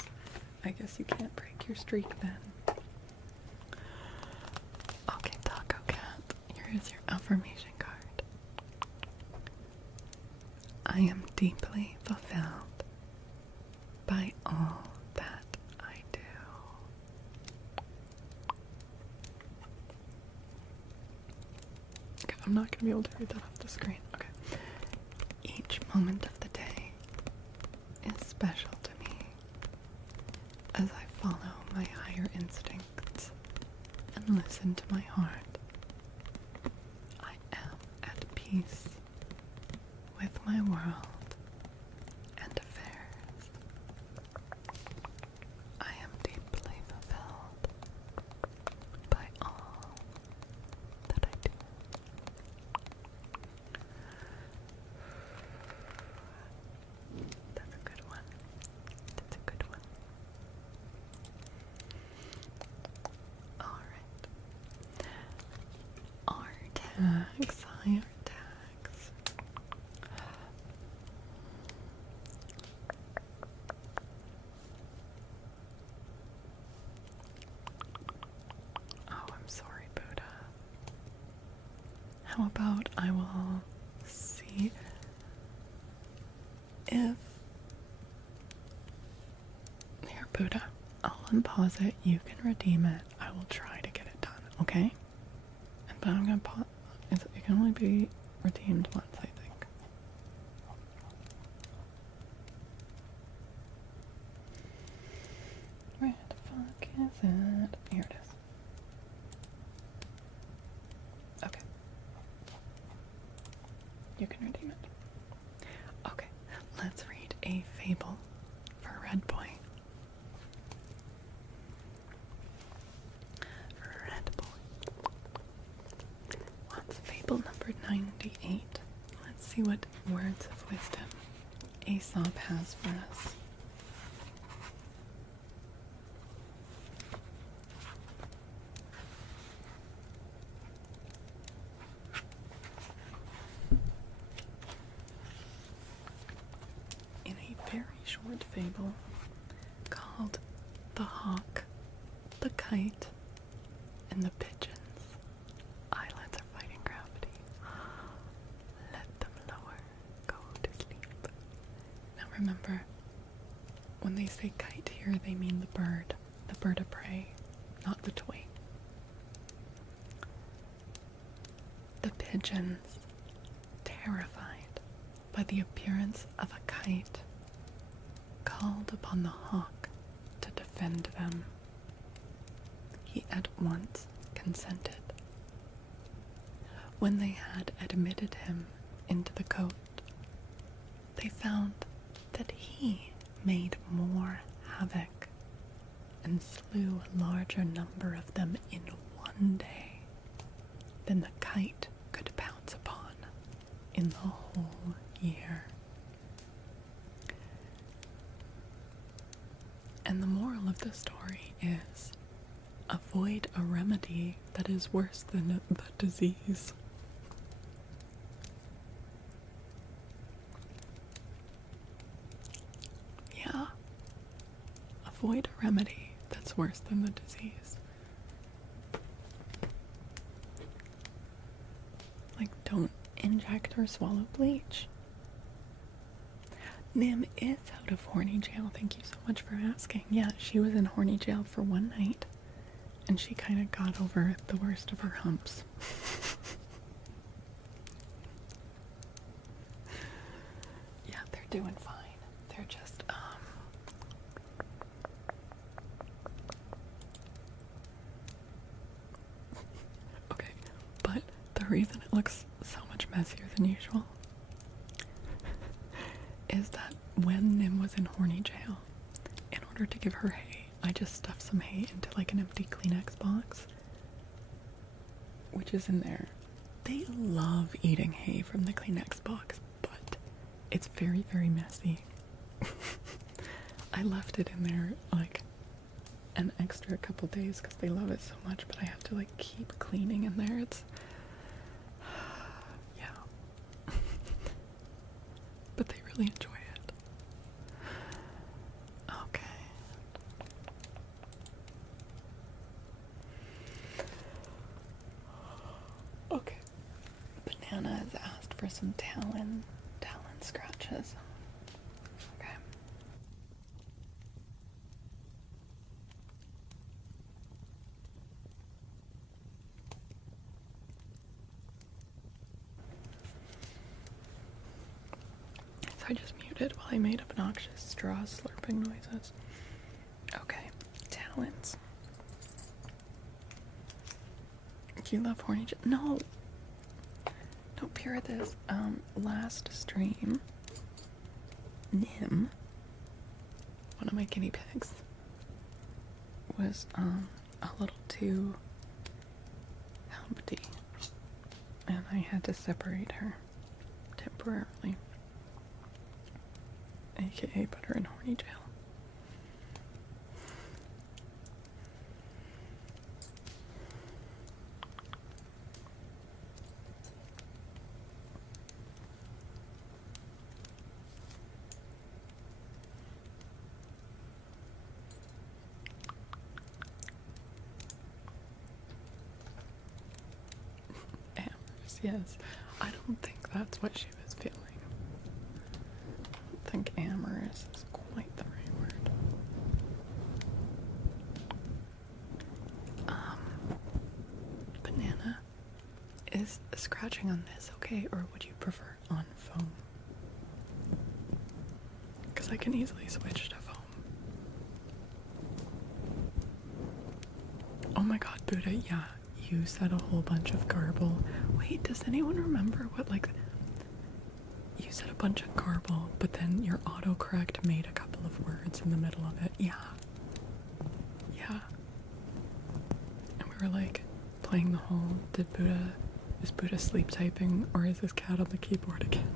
I guess you can't break your streak then. Okay, Taco Cat. Here is your affirmation card. I am deeply fulfilled by all that I do. Okay, I'm not going to be able to read that off the screen. Okay. Each moment of the day is special to me as I follow my higher instincts and listen to my heart. I am at peace with my world and affairs. How about I will see if... Here, Buddha, I'll unpause it. You can redeem it. I will try to get it done, okay? But I'm gonna pause. It can only be redeemed once, I think. Where the fuck is it? Here it is. Okay. You can redeem it. Okay, let's read a fable for Red Boy. Red Boy wants fable number 98. Let's see what words of wisdom Aesop has for us. In a very short fable called The Hawk, the Kite, and the Pigeons, islands are fighting gravity. Let them lower, go to sleep. Now remember, when they say kite here, they mean the bird of prey, not the toy. The pigeons, terrified by the appearance of a kite, called upon the hawk to defend them. He at once consented. When they had admitted him into the cote, they found that he made more havoc and slew a larger number of them in one day than the kite could pounce upon in the whole year. And the moral of the story is, avoid a remedy that is worse than the disease. Yeah. Avoid a remedy that's worse than the disease. Like, don't inject or swallow bleach. Nim is out of horny jail. Thank you so much for asking. Yeah, she was in horny jail for one night, and she kind of got over the worst of her humps. Yeah, they're doing fine. They're just, okay, but the reason it looks so much messier than usual is that when Nim was in horny jail, in order to give her hay, I just stuffed some hay into like an empty Kleenex box, which is in there. They love eating hay from the Kleenex box, but it's very, very messy. I left it in there like an extra couple days because they love it so much, but I have to like keep cleaning in there. It's yeah. But they really enjoy it. Okay. Okay. Banana has asked for some talon scratches. Okay. So I just muted while I made obnoxious straw slurping noises. Okay, talents. Do you love horny? No. No, pure this. Last stream, Nim, one of my guinea pigs, was a little too humpty, and I had to separate her temporarily, aka put her in horny jail. yes. I don't think that's what she was feeling. I don't think amorous is quite the right word. Banana, is scratching on this okay, or would you prefer on foam? Because I can easily switch to foam. Oh my god, Buddha, yeah, you said a whole bunch of garble. Wait, does anyone remember what, like, you said a bunch of garble, but then your autocorrect made a couple of words in the middle of it? Yeah. Yeah. And we were like, playing the whole, is Buddha sleep typing, or is his cat on the keyboard again?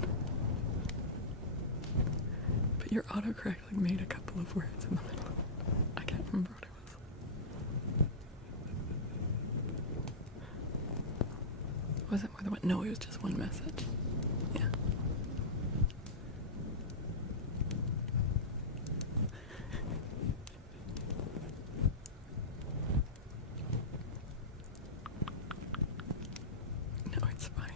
But your autocorrect, like, made a couple of words in the middle. I can't remember what it was. Was it more than one? No, it was just one message. Yeah. No, it's fine.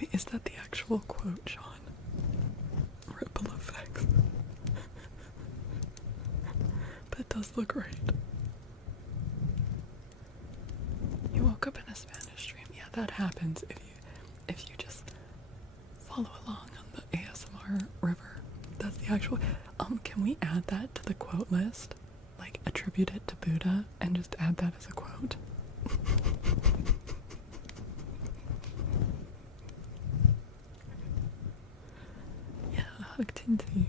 Wait, is that the actual quote, Sean? Ripple effects. That does look right. You woke up in a Spanish stream. Yeah, that happens if you just follow along on the ASMR river. That's the actual. Can we add that to the quote list? Like, attribute it to Buddha and just add that as a quote? Yeah, hug Tinty.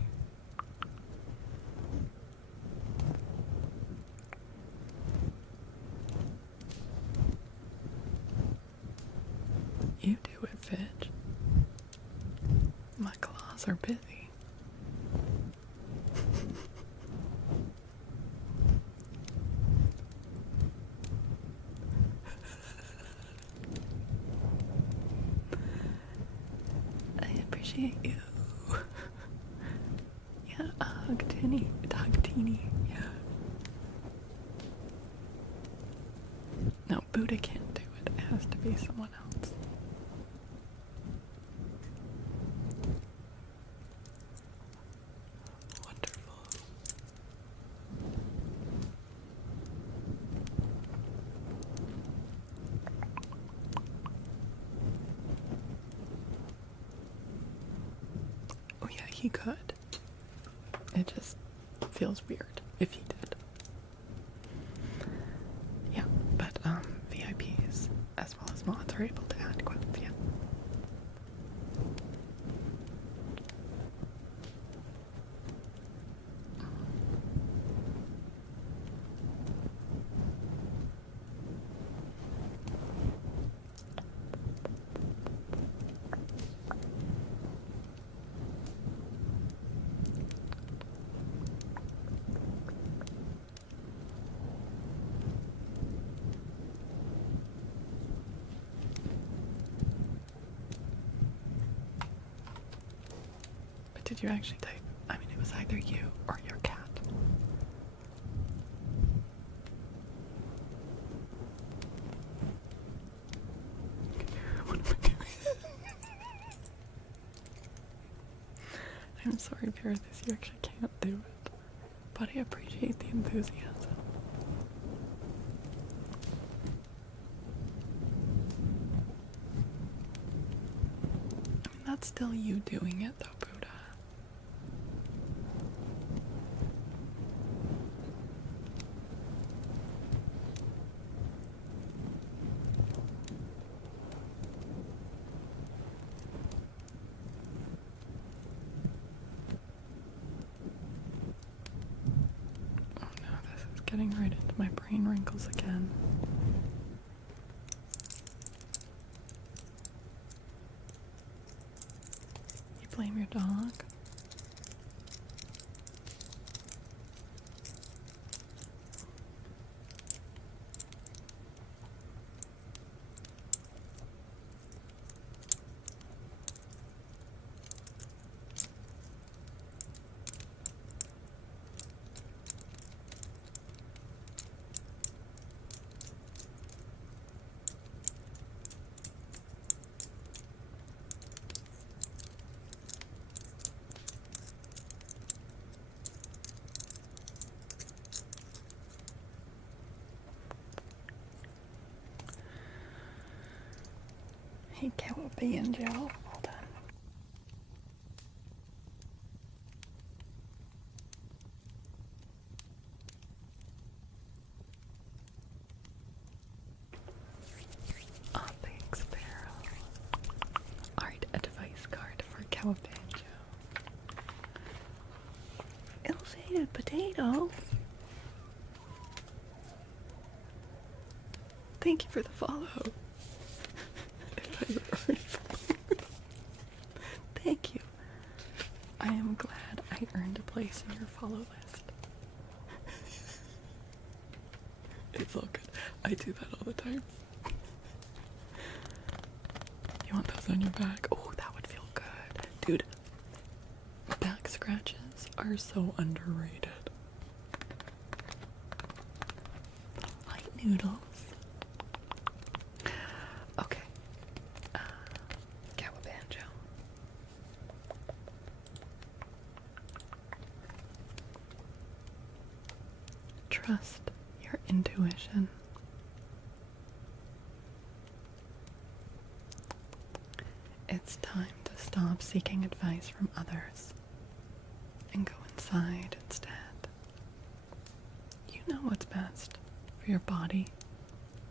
You do it, Fitch. My claws are busy. I appreciate you. Yeah, hug Tinny. Hug Teeny. Yeah. No, Buddha can't do it. It has to be someone else. Wonderful. Oh yeah, he could. It just feels weird if he did. Yeah, but VIPs as well as mods are able to add quotes, yeah. But did you actually type? I mean, it was either you or your cat. What am I doing? I'm sorry, Paradise, you actually can't do it. But I appreciate the enthusiasm. I mean, that's still you doing it, though, Buddha. Oh no, this is getting right into my brain wrinkles again. You blame your dog? He can't be in jail. Hold on. Oh, thanks, Farrell. Alright, a device card for Cowabunga. Ill-fated potato. Thank you for the follow. Thank you. I am glad I earned a place in your follow list. It's all good. I do that all the time. You want those on your back? Oh, that would feel good. Dude, back scratches are so underrated. Like noodles. Okay. Cowabunga. Trust your intuition. It's time to stop seeking advice from others and go inside instead. You know what's best for your body,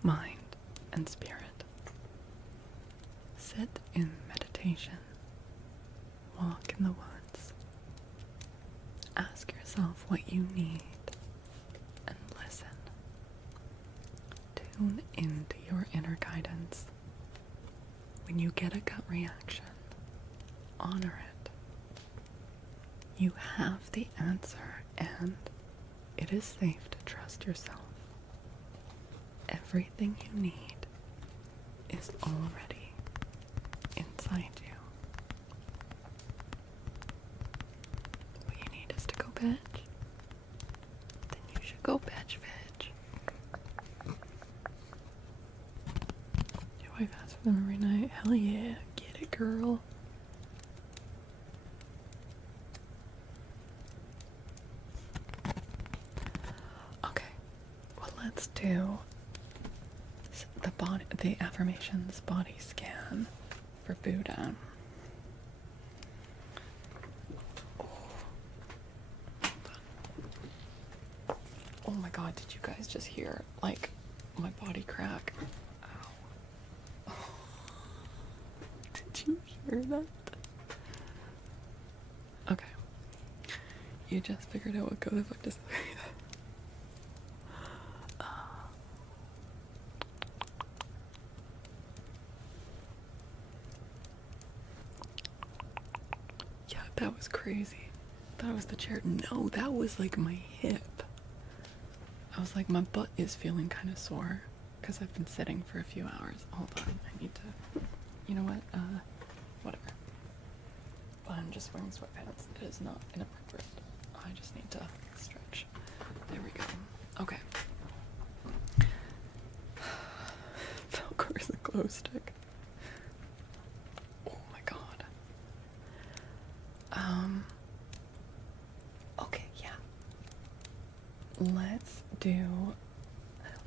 mind, and spirit. Sit in meditation. Walk in the woods. Ask yourself what you need and listen. Tune into your inner guidance. When you get a gut reaction, honor it. You have the answer, and it is safe to trust yourself. Everything you need is already inside you. What you need is to go veg. Then you should go veg. Your wife asks for them every night. Hell yeah, get it, girl. Okay, well, let's do the affirmations body scan for Buddha. Oh my god, did you guys just hear, like, my body crack? Ow. Did you hear that? Okay. You just figured out what the fuck to say. Yeah, that was crazy. That was the chair. No, that was like my hip. I was like, my butt is feeling kind of sore because I've been sitting for a few hours. Hold on, I need to, you know what, whatever. But I'm just wearing sweatpants. It is not inappropriate. I just need to stretch. There we go. Okay. Velcro is a glow stick. Oh my god. Okay, yeah.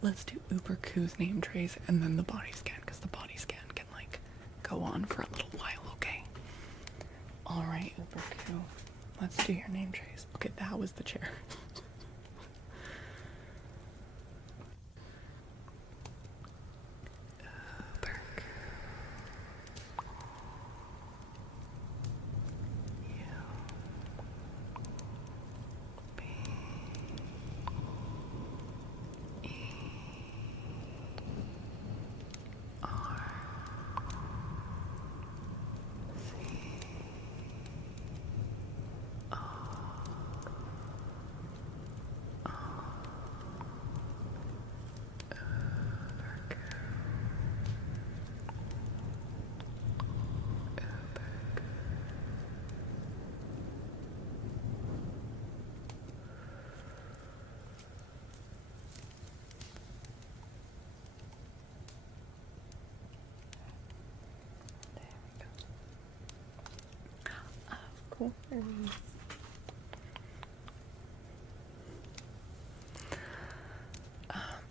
Let's do Uber Koo's name trace and then the body scan, because the body scan can like go on for a little while, okay? Alright, Uber Koo. Let's do your name trace. Okay, that was the chair. Uber Koo.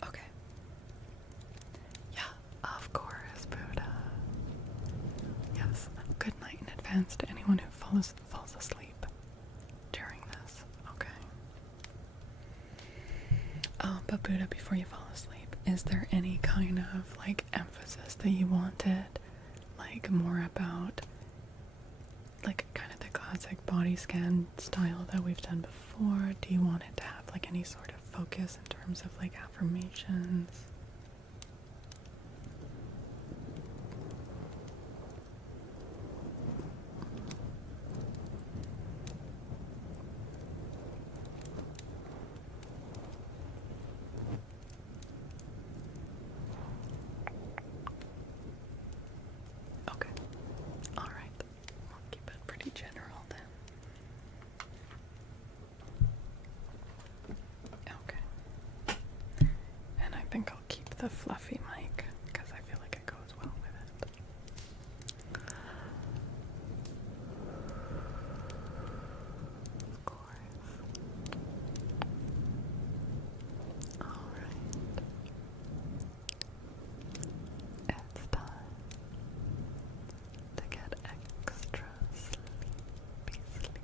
Okay. Yeah, of course, Buddha. intense to anyone who falls asleep during this. Okay. But Buddha, before you fall asleep, is there any kind of like emphasis that you wanted, like more about, like kind of the classic body scan style that we've done before? Do you want it to have like any sort of focus in terms of like affirmations? Okay. All right. I'll keep it pretty general then. Okay. And I think I'll keep the fluffy mic because I feel like it goes well with it. Of course. Alright. It's time to get extra sleepy, sleepy,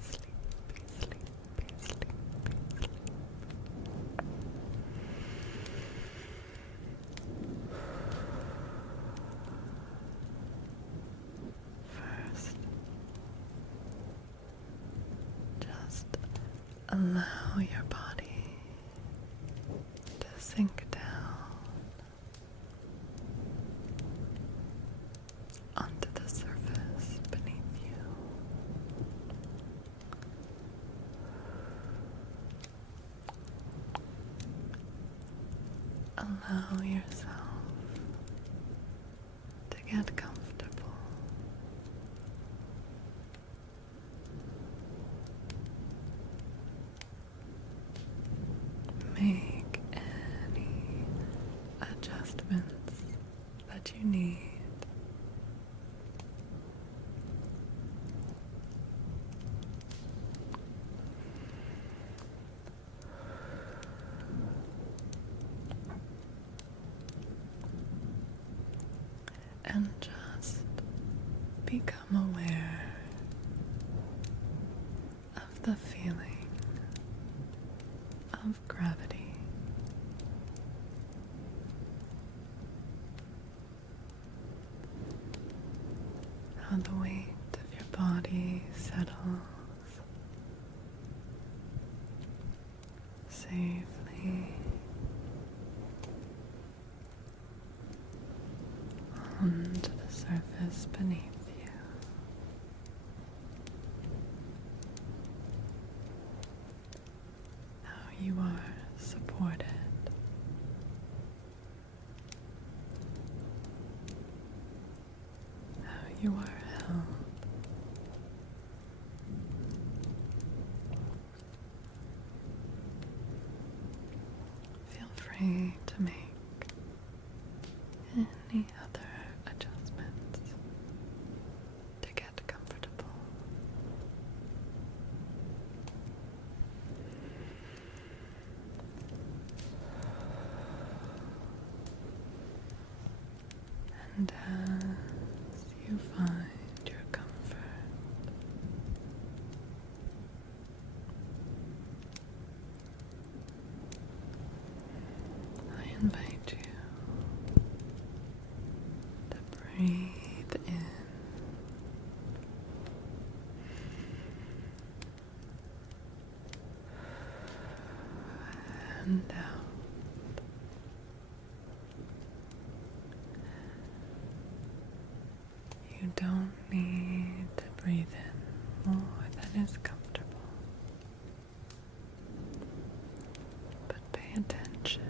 sleepy, sleepy, sleepy, sleepy. First, just allow your body to sink down onto the surface beneath you. Allow yourself to get comfortable. Make any adjustments that you need. And just become aware of the feeling of gravity. How the weight of your body settles safely onto the surface beneath you. How you are supported. How you are held. Feel free to make any other adjustments to get comfortable. And as you find your comfort, I invite you to breathe in and out. You don't need to breathe in more than is comfortable, but pay attention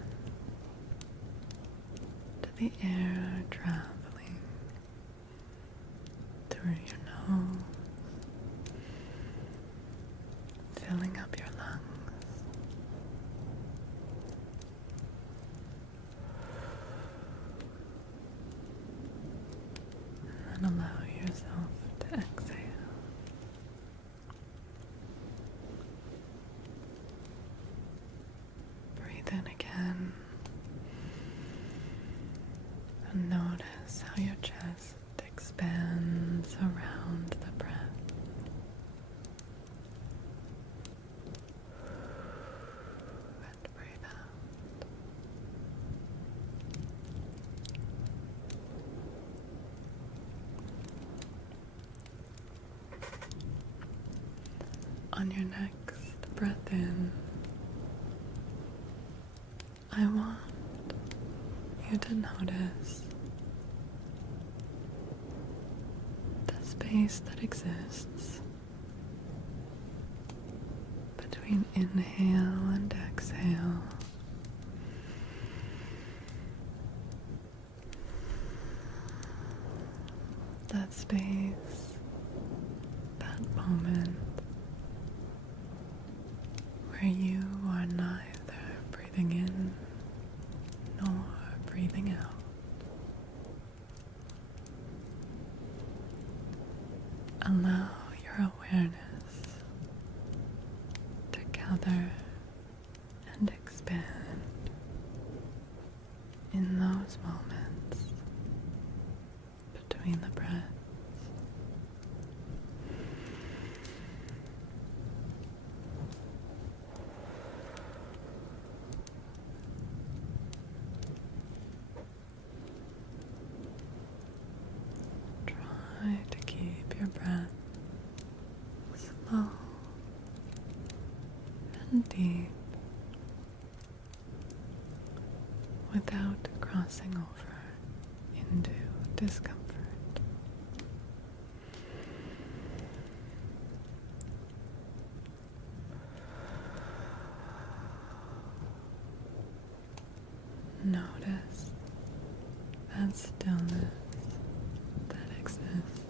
to the air traveling through your nose, filling up your lungs, and then allow yourself to exhale. Breathe in again and notice how your chest expands expands around the breath. And breathe out. On your next breath in, I want you to notice the space that exists between inhale and exhale. That space, that moment where you are neither breathing in nor breathing out. Allow your awareness to gather and expand in those moments between the breaths. Try to keep your breath slow and deep without crossing over into discomfort. Notice that stillness that exists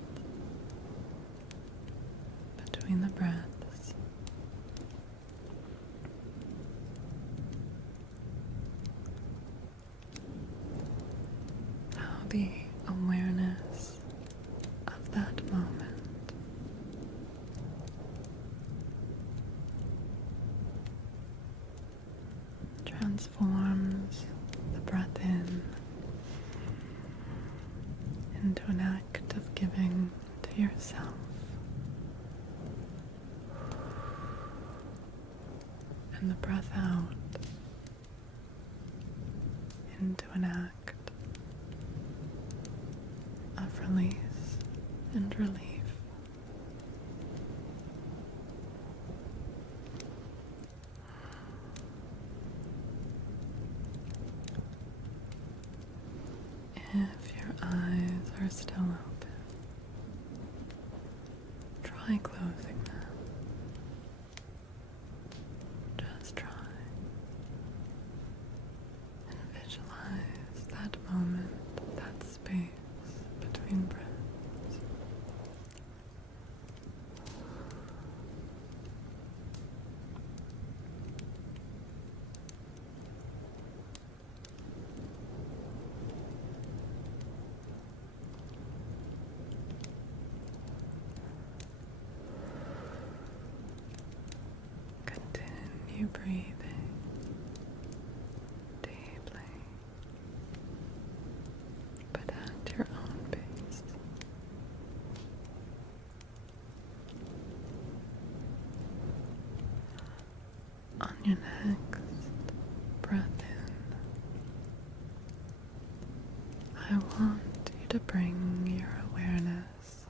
between the breaths. How the awareness of that moment transforms the breath in into an act of giving to yourself. And the breath out into an act of release and relief. If your eyes are still open, try closing them. Just try and visualize that moment, that space between breaths. Continue breathing deeply, but at your own pace. On your next breath in, I want you to bring your awareness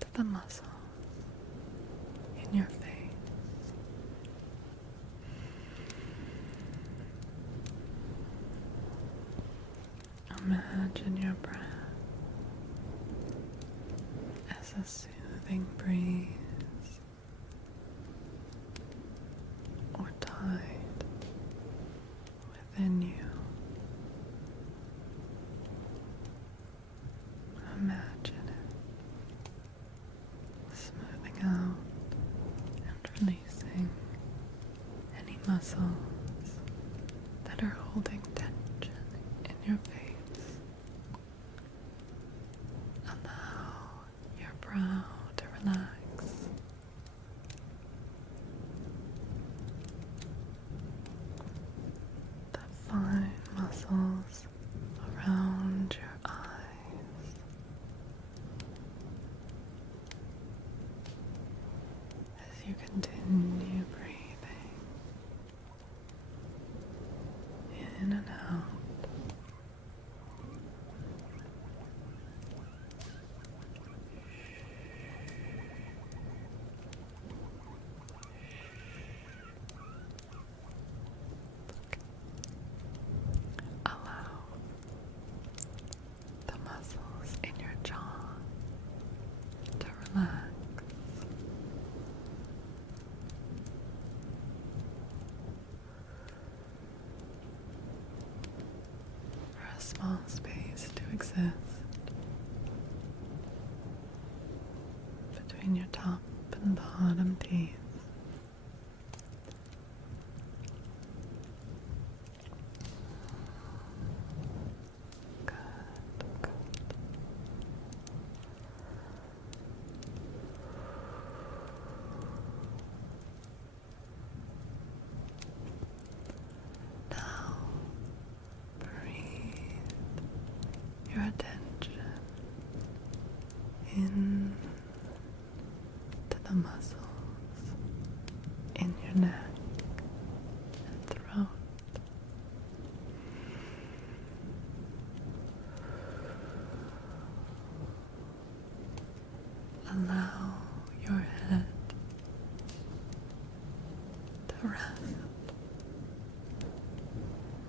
to the muscles in your face. Imagine your breath as a soothing breeze or tide within you. Imagine it smoothing out and releasing any muscles that are holding tension in your face. Allow your brow to relax. The fine muscles around in and out. Allow the muscles in your jaw to relax. For a small space to exist between your top and bottom teeth. Good, good. Now breathe your attention in to the muscles in your neck and throat. Allow your head to rest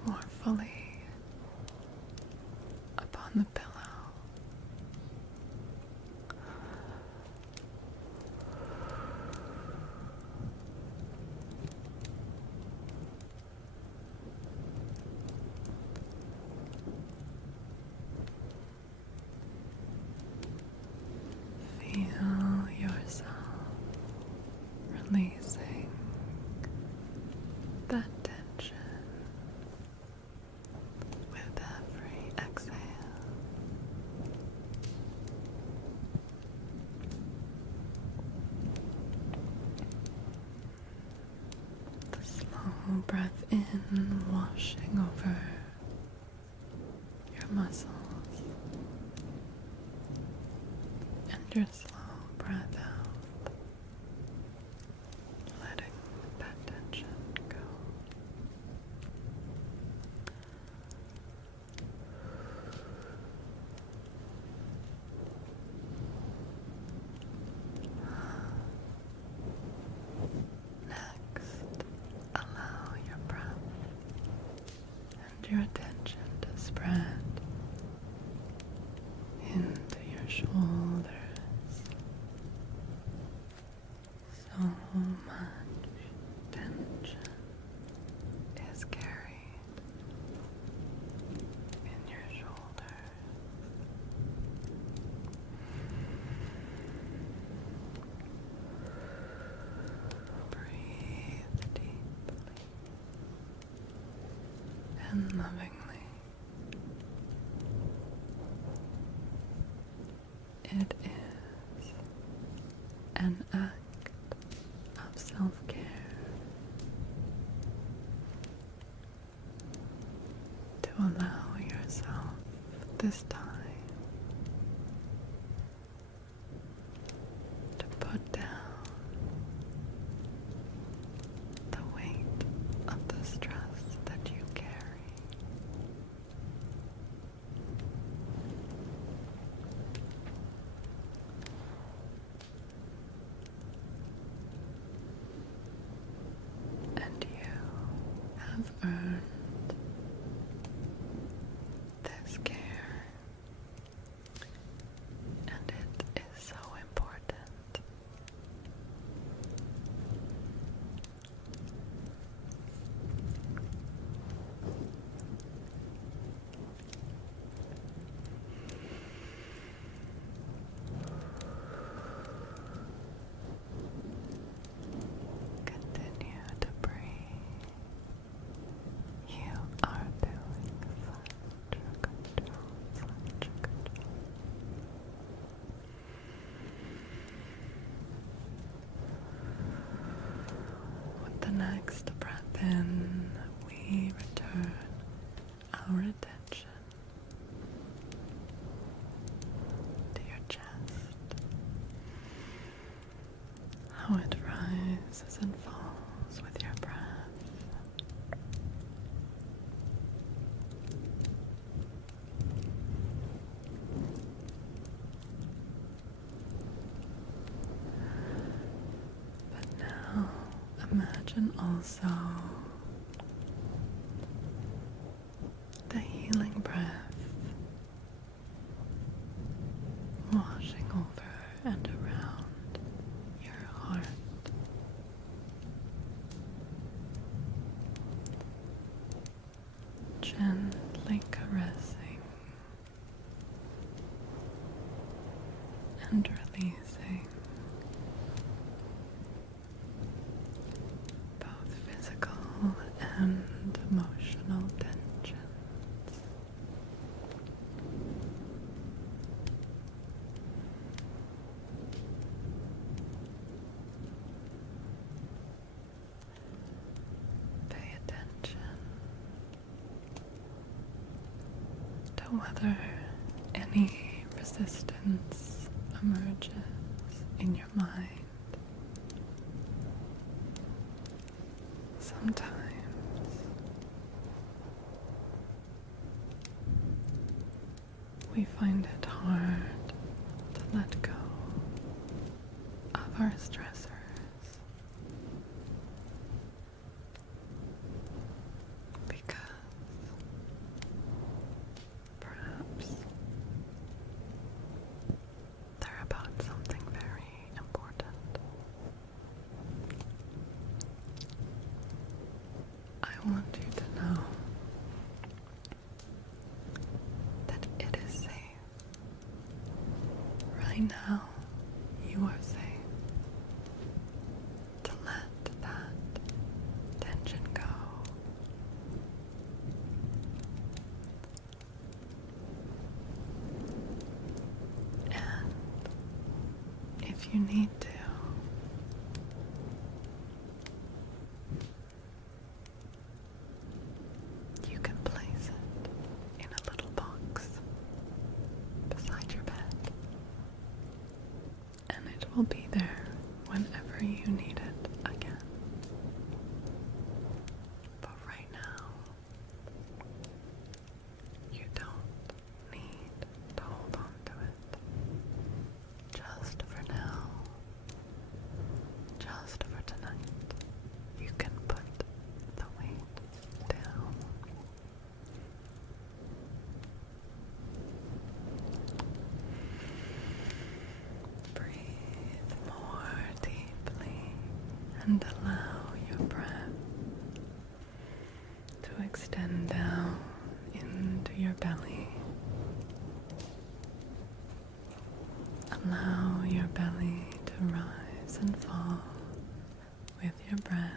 more fully upon the pillow. Feel yourself releasing that tension with every exhale. The slow breath in washing over your muscles and your slow breath out, letting that tension go. Next, allow your breath and your attention to spread into your shoulders. So much tension is carried in your shoulders. Breathe deeply and lovingly. It is an act of self-care to allow yourself this time to put down the weight of the stress that you carry. And you have earned this care, and it is so important. Continue to breathe. You are doing such a good job, such a good job. With the next breath in, we return our attention to your chest, how it rises and falls with your breath. Imagine also the healing breath washing over and around your heart. Gently caressing and releasing both physical and emotional tensions. Pay attention to whether any resistance emerges in your mind. Sometimes we find it hard to let go of our stressors because perhaps they're about something very important. I want you to know that it is safe. Right now, you are safe to let that tension go. And if you need to, you can place it in a little box beside your bed, and it will be there whenever you need it again. But right now, you don't need to hold on to it. Just for now, just for tonight, you can put the weight down. Breathe more deeply and allow your breath to extend down into your belly. Allow your belly to rise and fall with your breath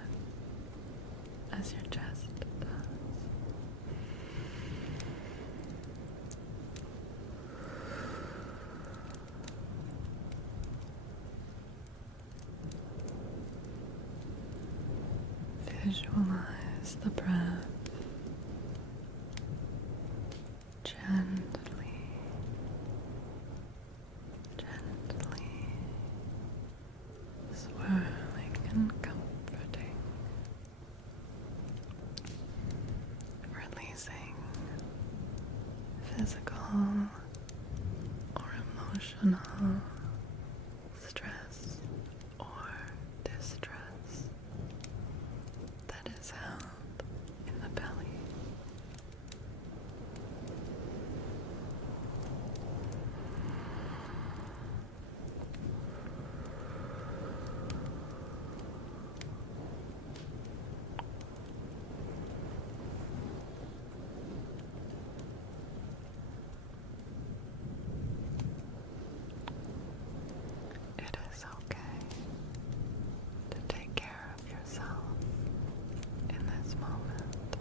as your chest does. Visualize the breath gently, gently swirling and comforting, releasing physical or emotional stress or distress that is held in the belly. It is okay to take care of yourself in this moment.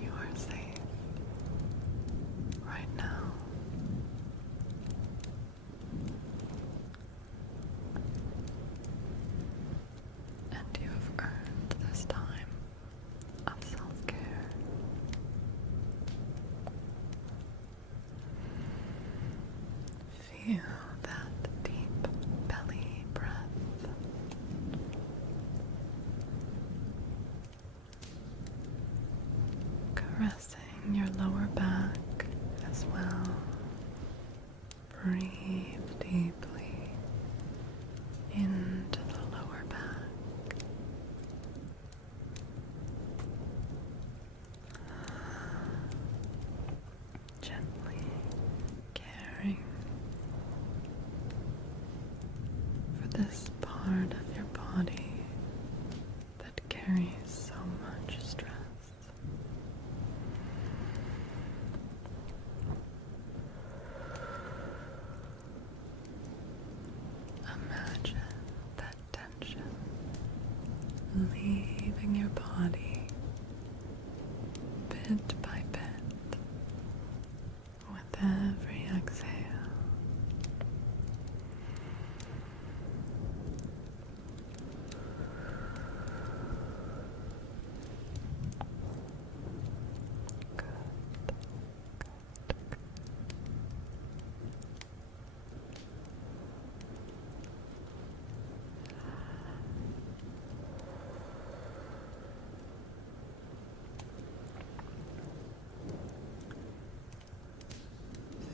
You are safe right now. And you have earned this time of self-care. Feel that deep belly breath. Caressing your lower back as well. Breathe deeply. leaving your body bit by bit with every exhale.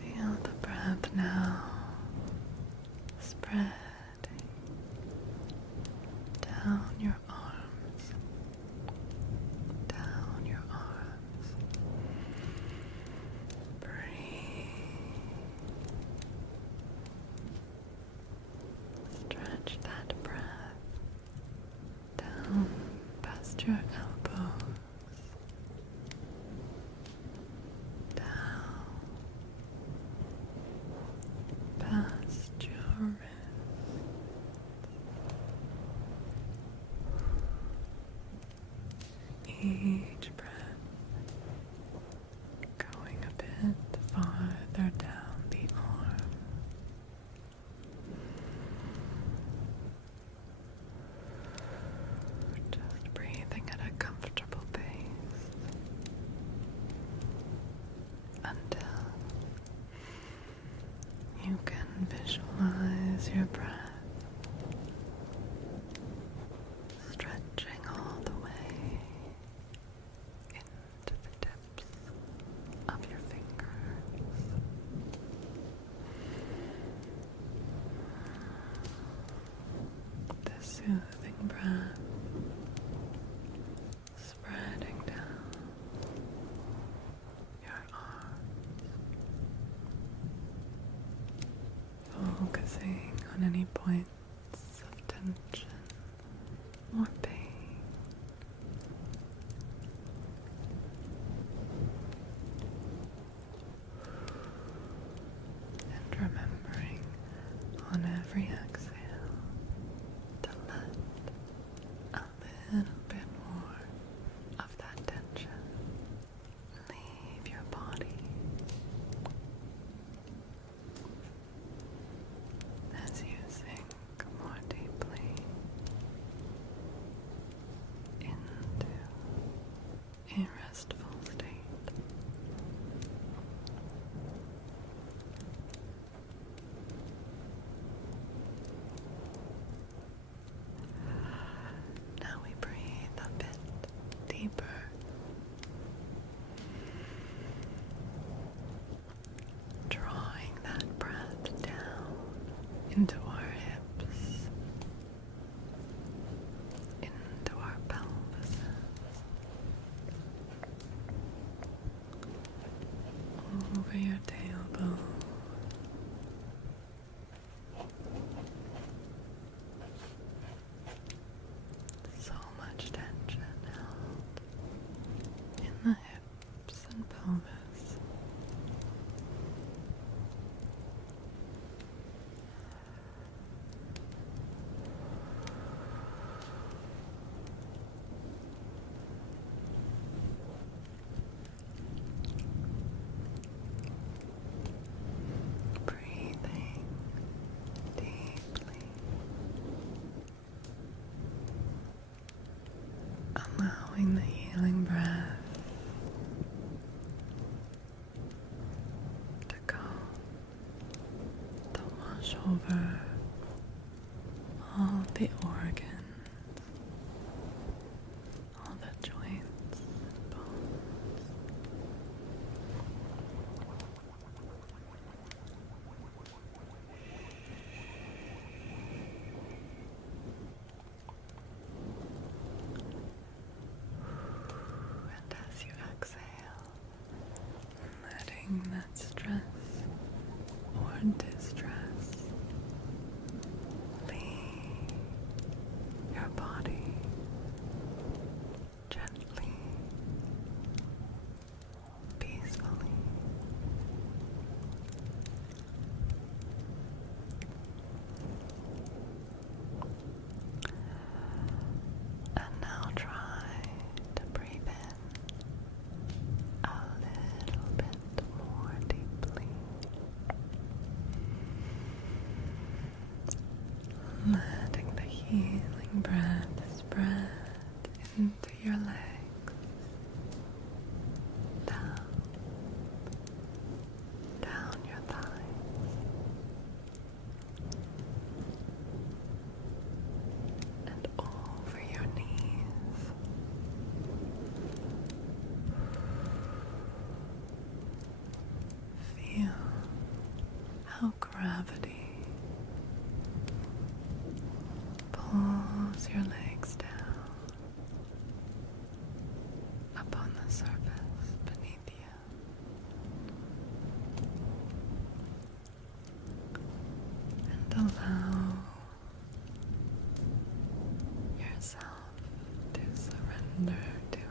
Feel the breath now spreading down your arms, down your arms. Breathe. Stretch that breath down past your elbows, down past your wrist. Each breath going a bit farther down the arm. Just breathing at a comfortable pace until you can visualize your breath stretching all the way into the tips of your fingers. The soothing breath spreading down your arms, focusing on any points of tension or pain. And remembering on every exhale to let a little bit more of that tension leave your body as you sink more deeply into a restful state. Now we breathe a bit deeper, drawing that breath down into our hips, into our pelvises, over your tailbone, so much tension held in the hips and pelvis. Breathing deeply, allowing the healing breath to come, to wash over all the organs, all the joints and bones. And as you exhale, letting that stress or distress breath spread into your legs, down your thighs, and over your knees. Feel how gravity pulls your legs down upon the surface beneath you. And allow yourself to surrender to it.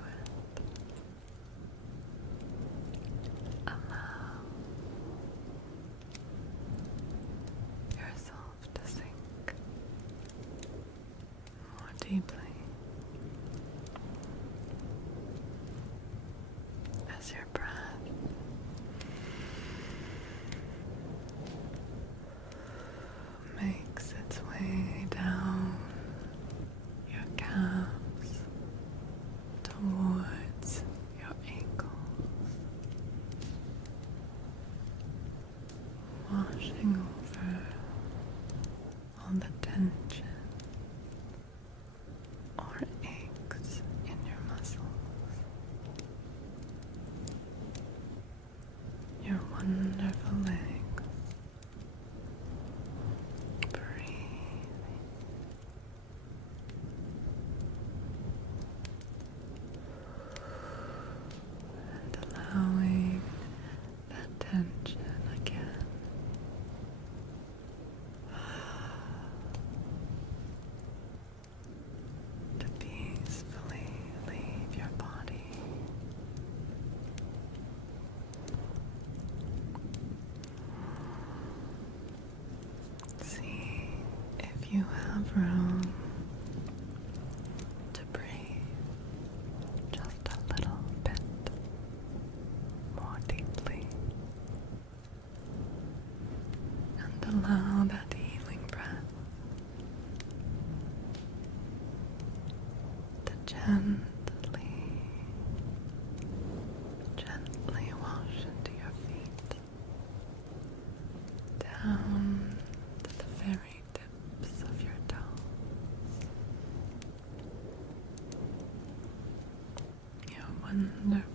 Allow yourself to sink more deeply as your breath makes its way down your calves towards your ankles, washing over all the tension or aches in your muscles. Your wonderful legs, breathing, and allowing that tension again to peacefully leave your body. See if you have room to breathe just a little bit more deeply, and allow that healing breath to gently wash into your feet, down to the very tips of your toes. Your wonderful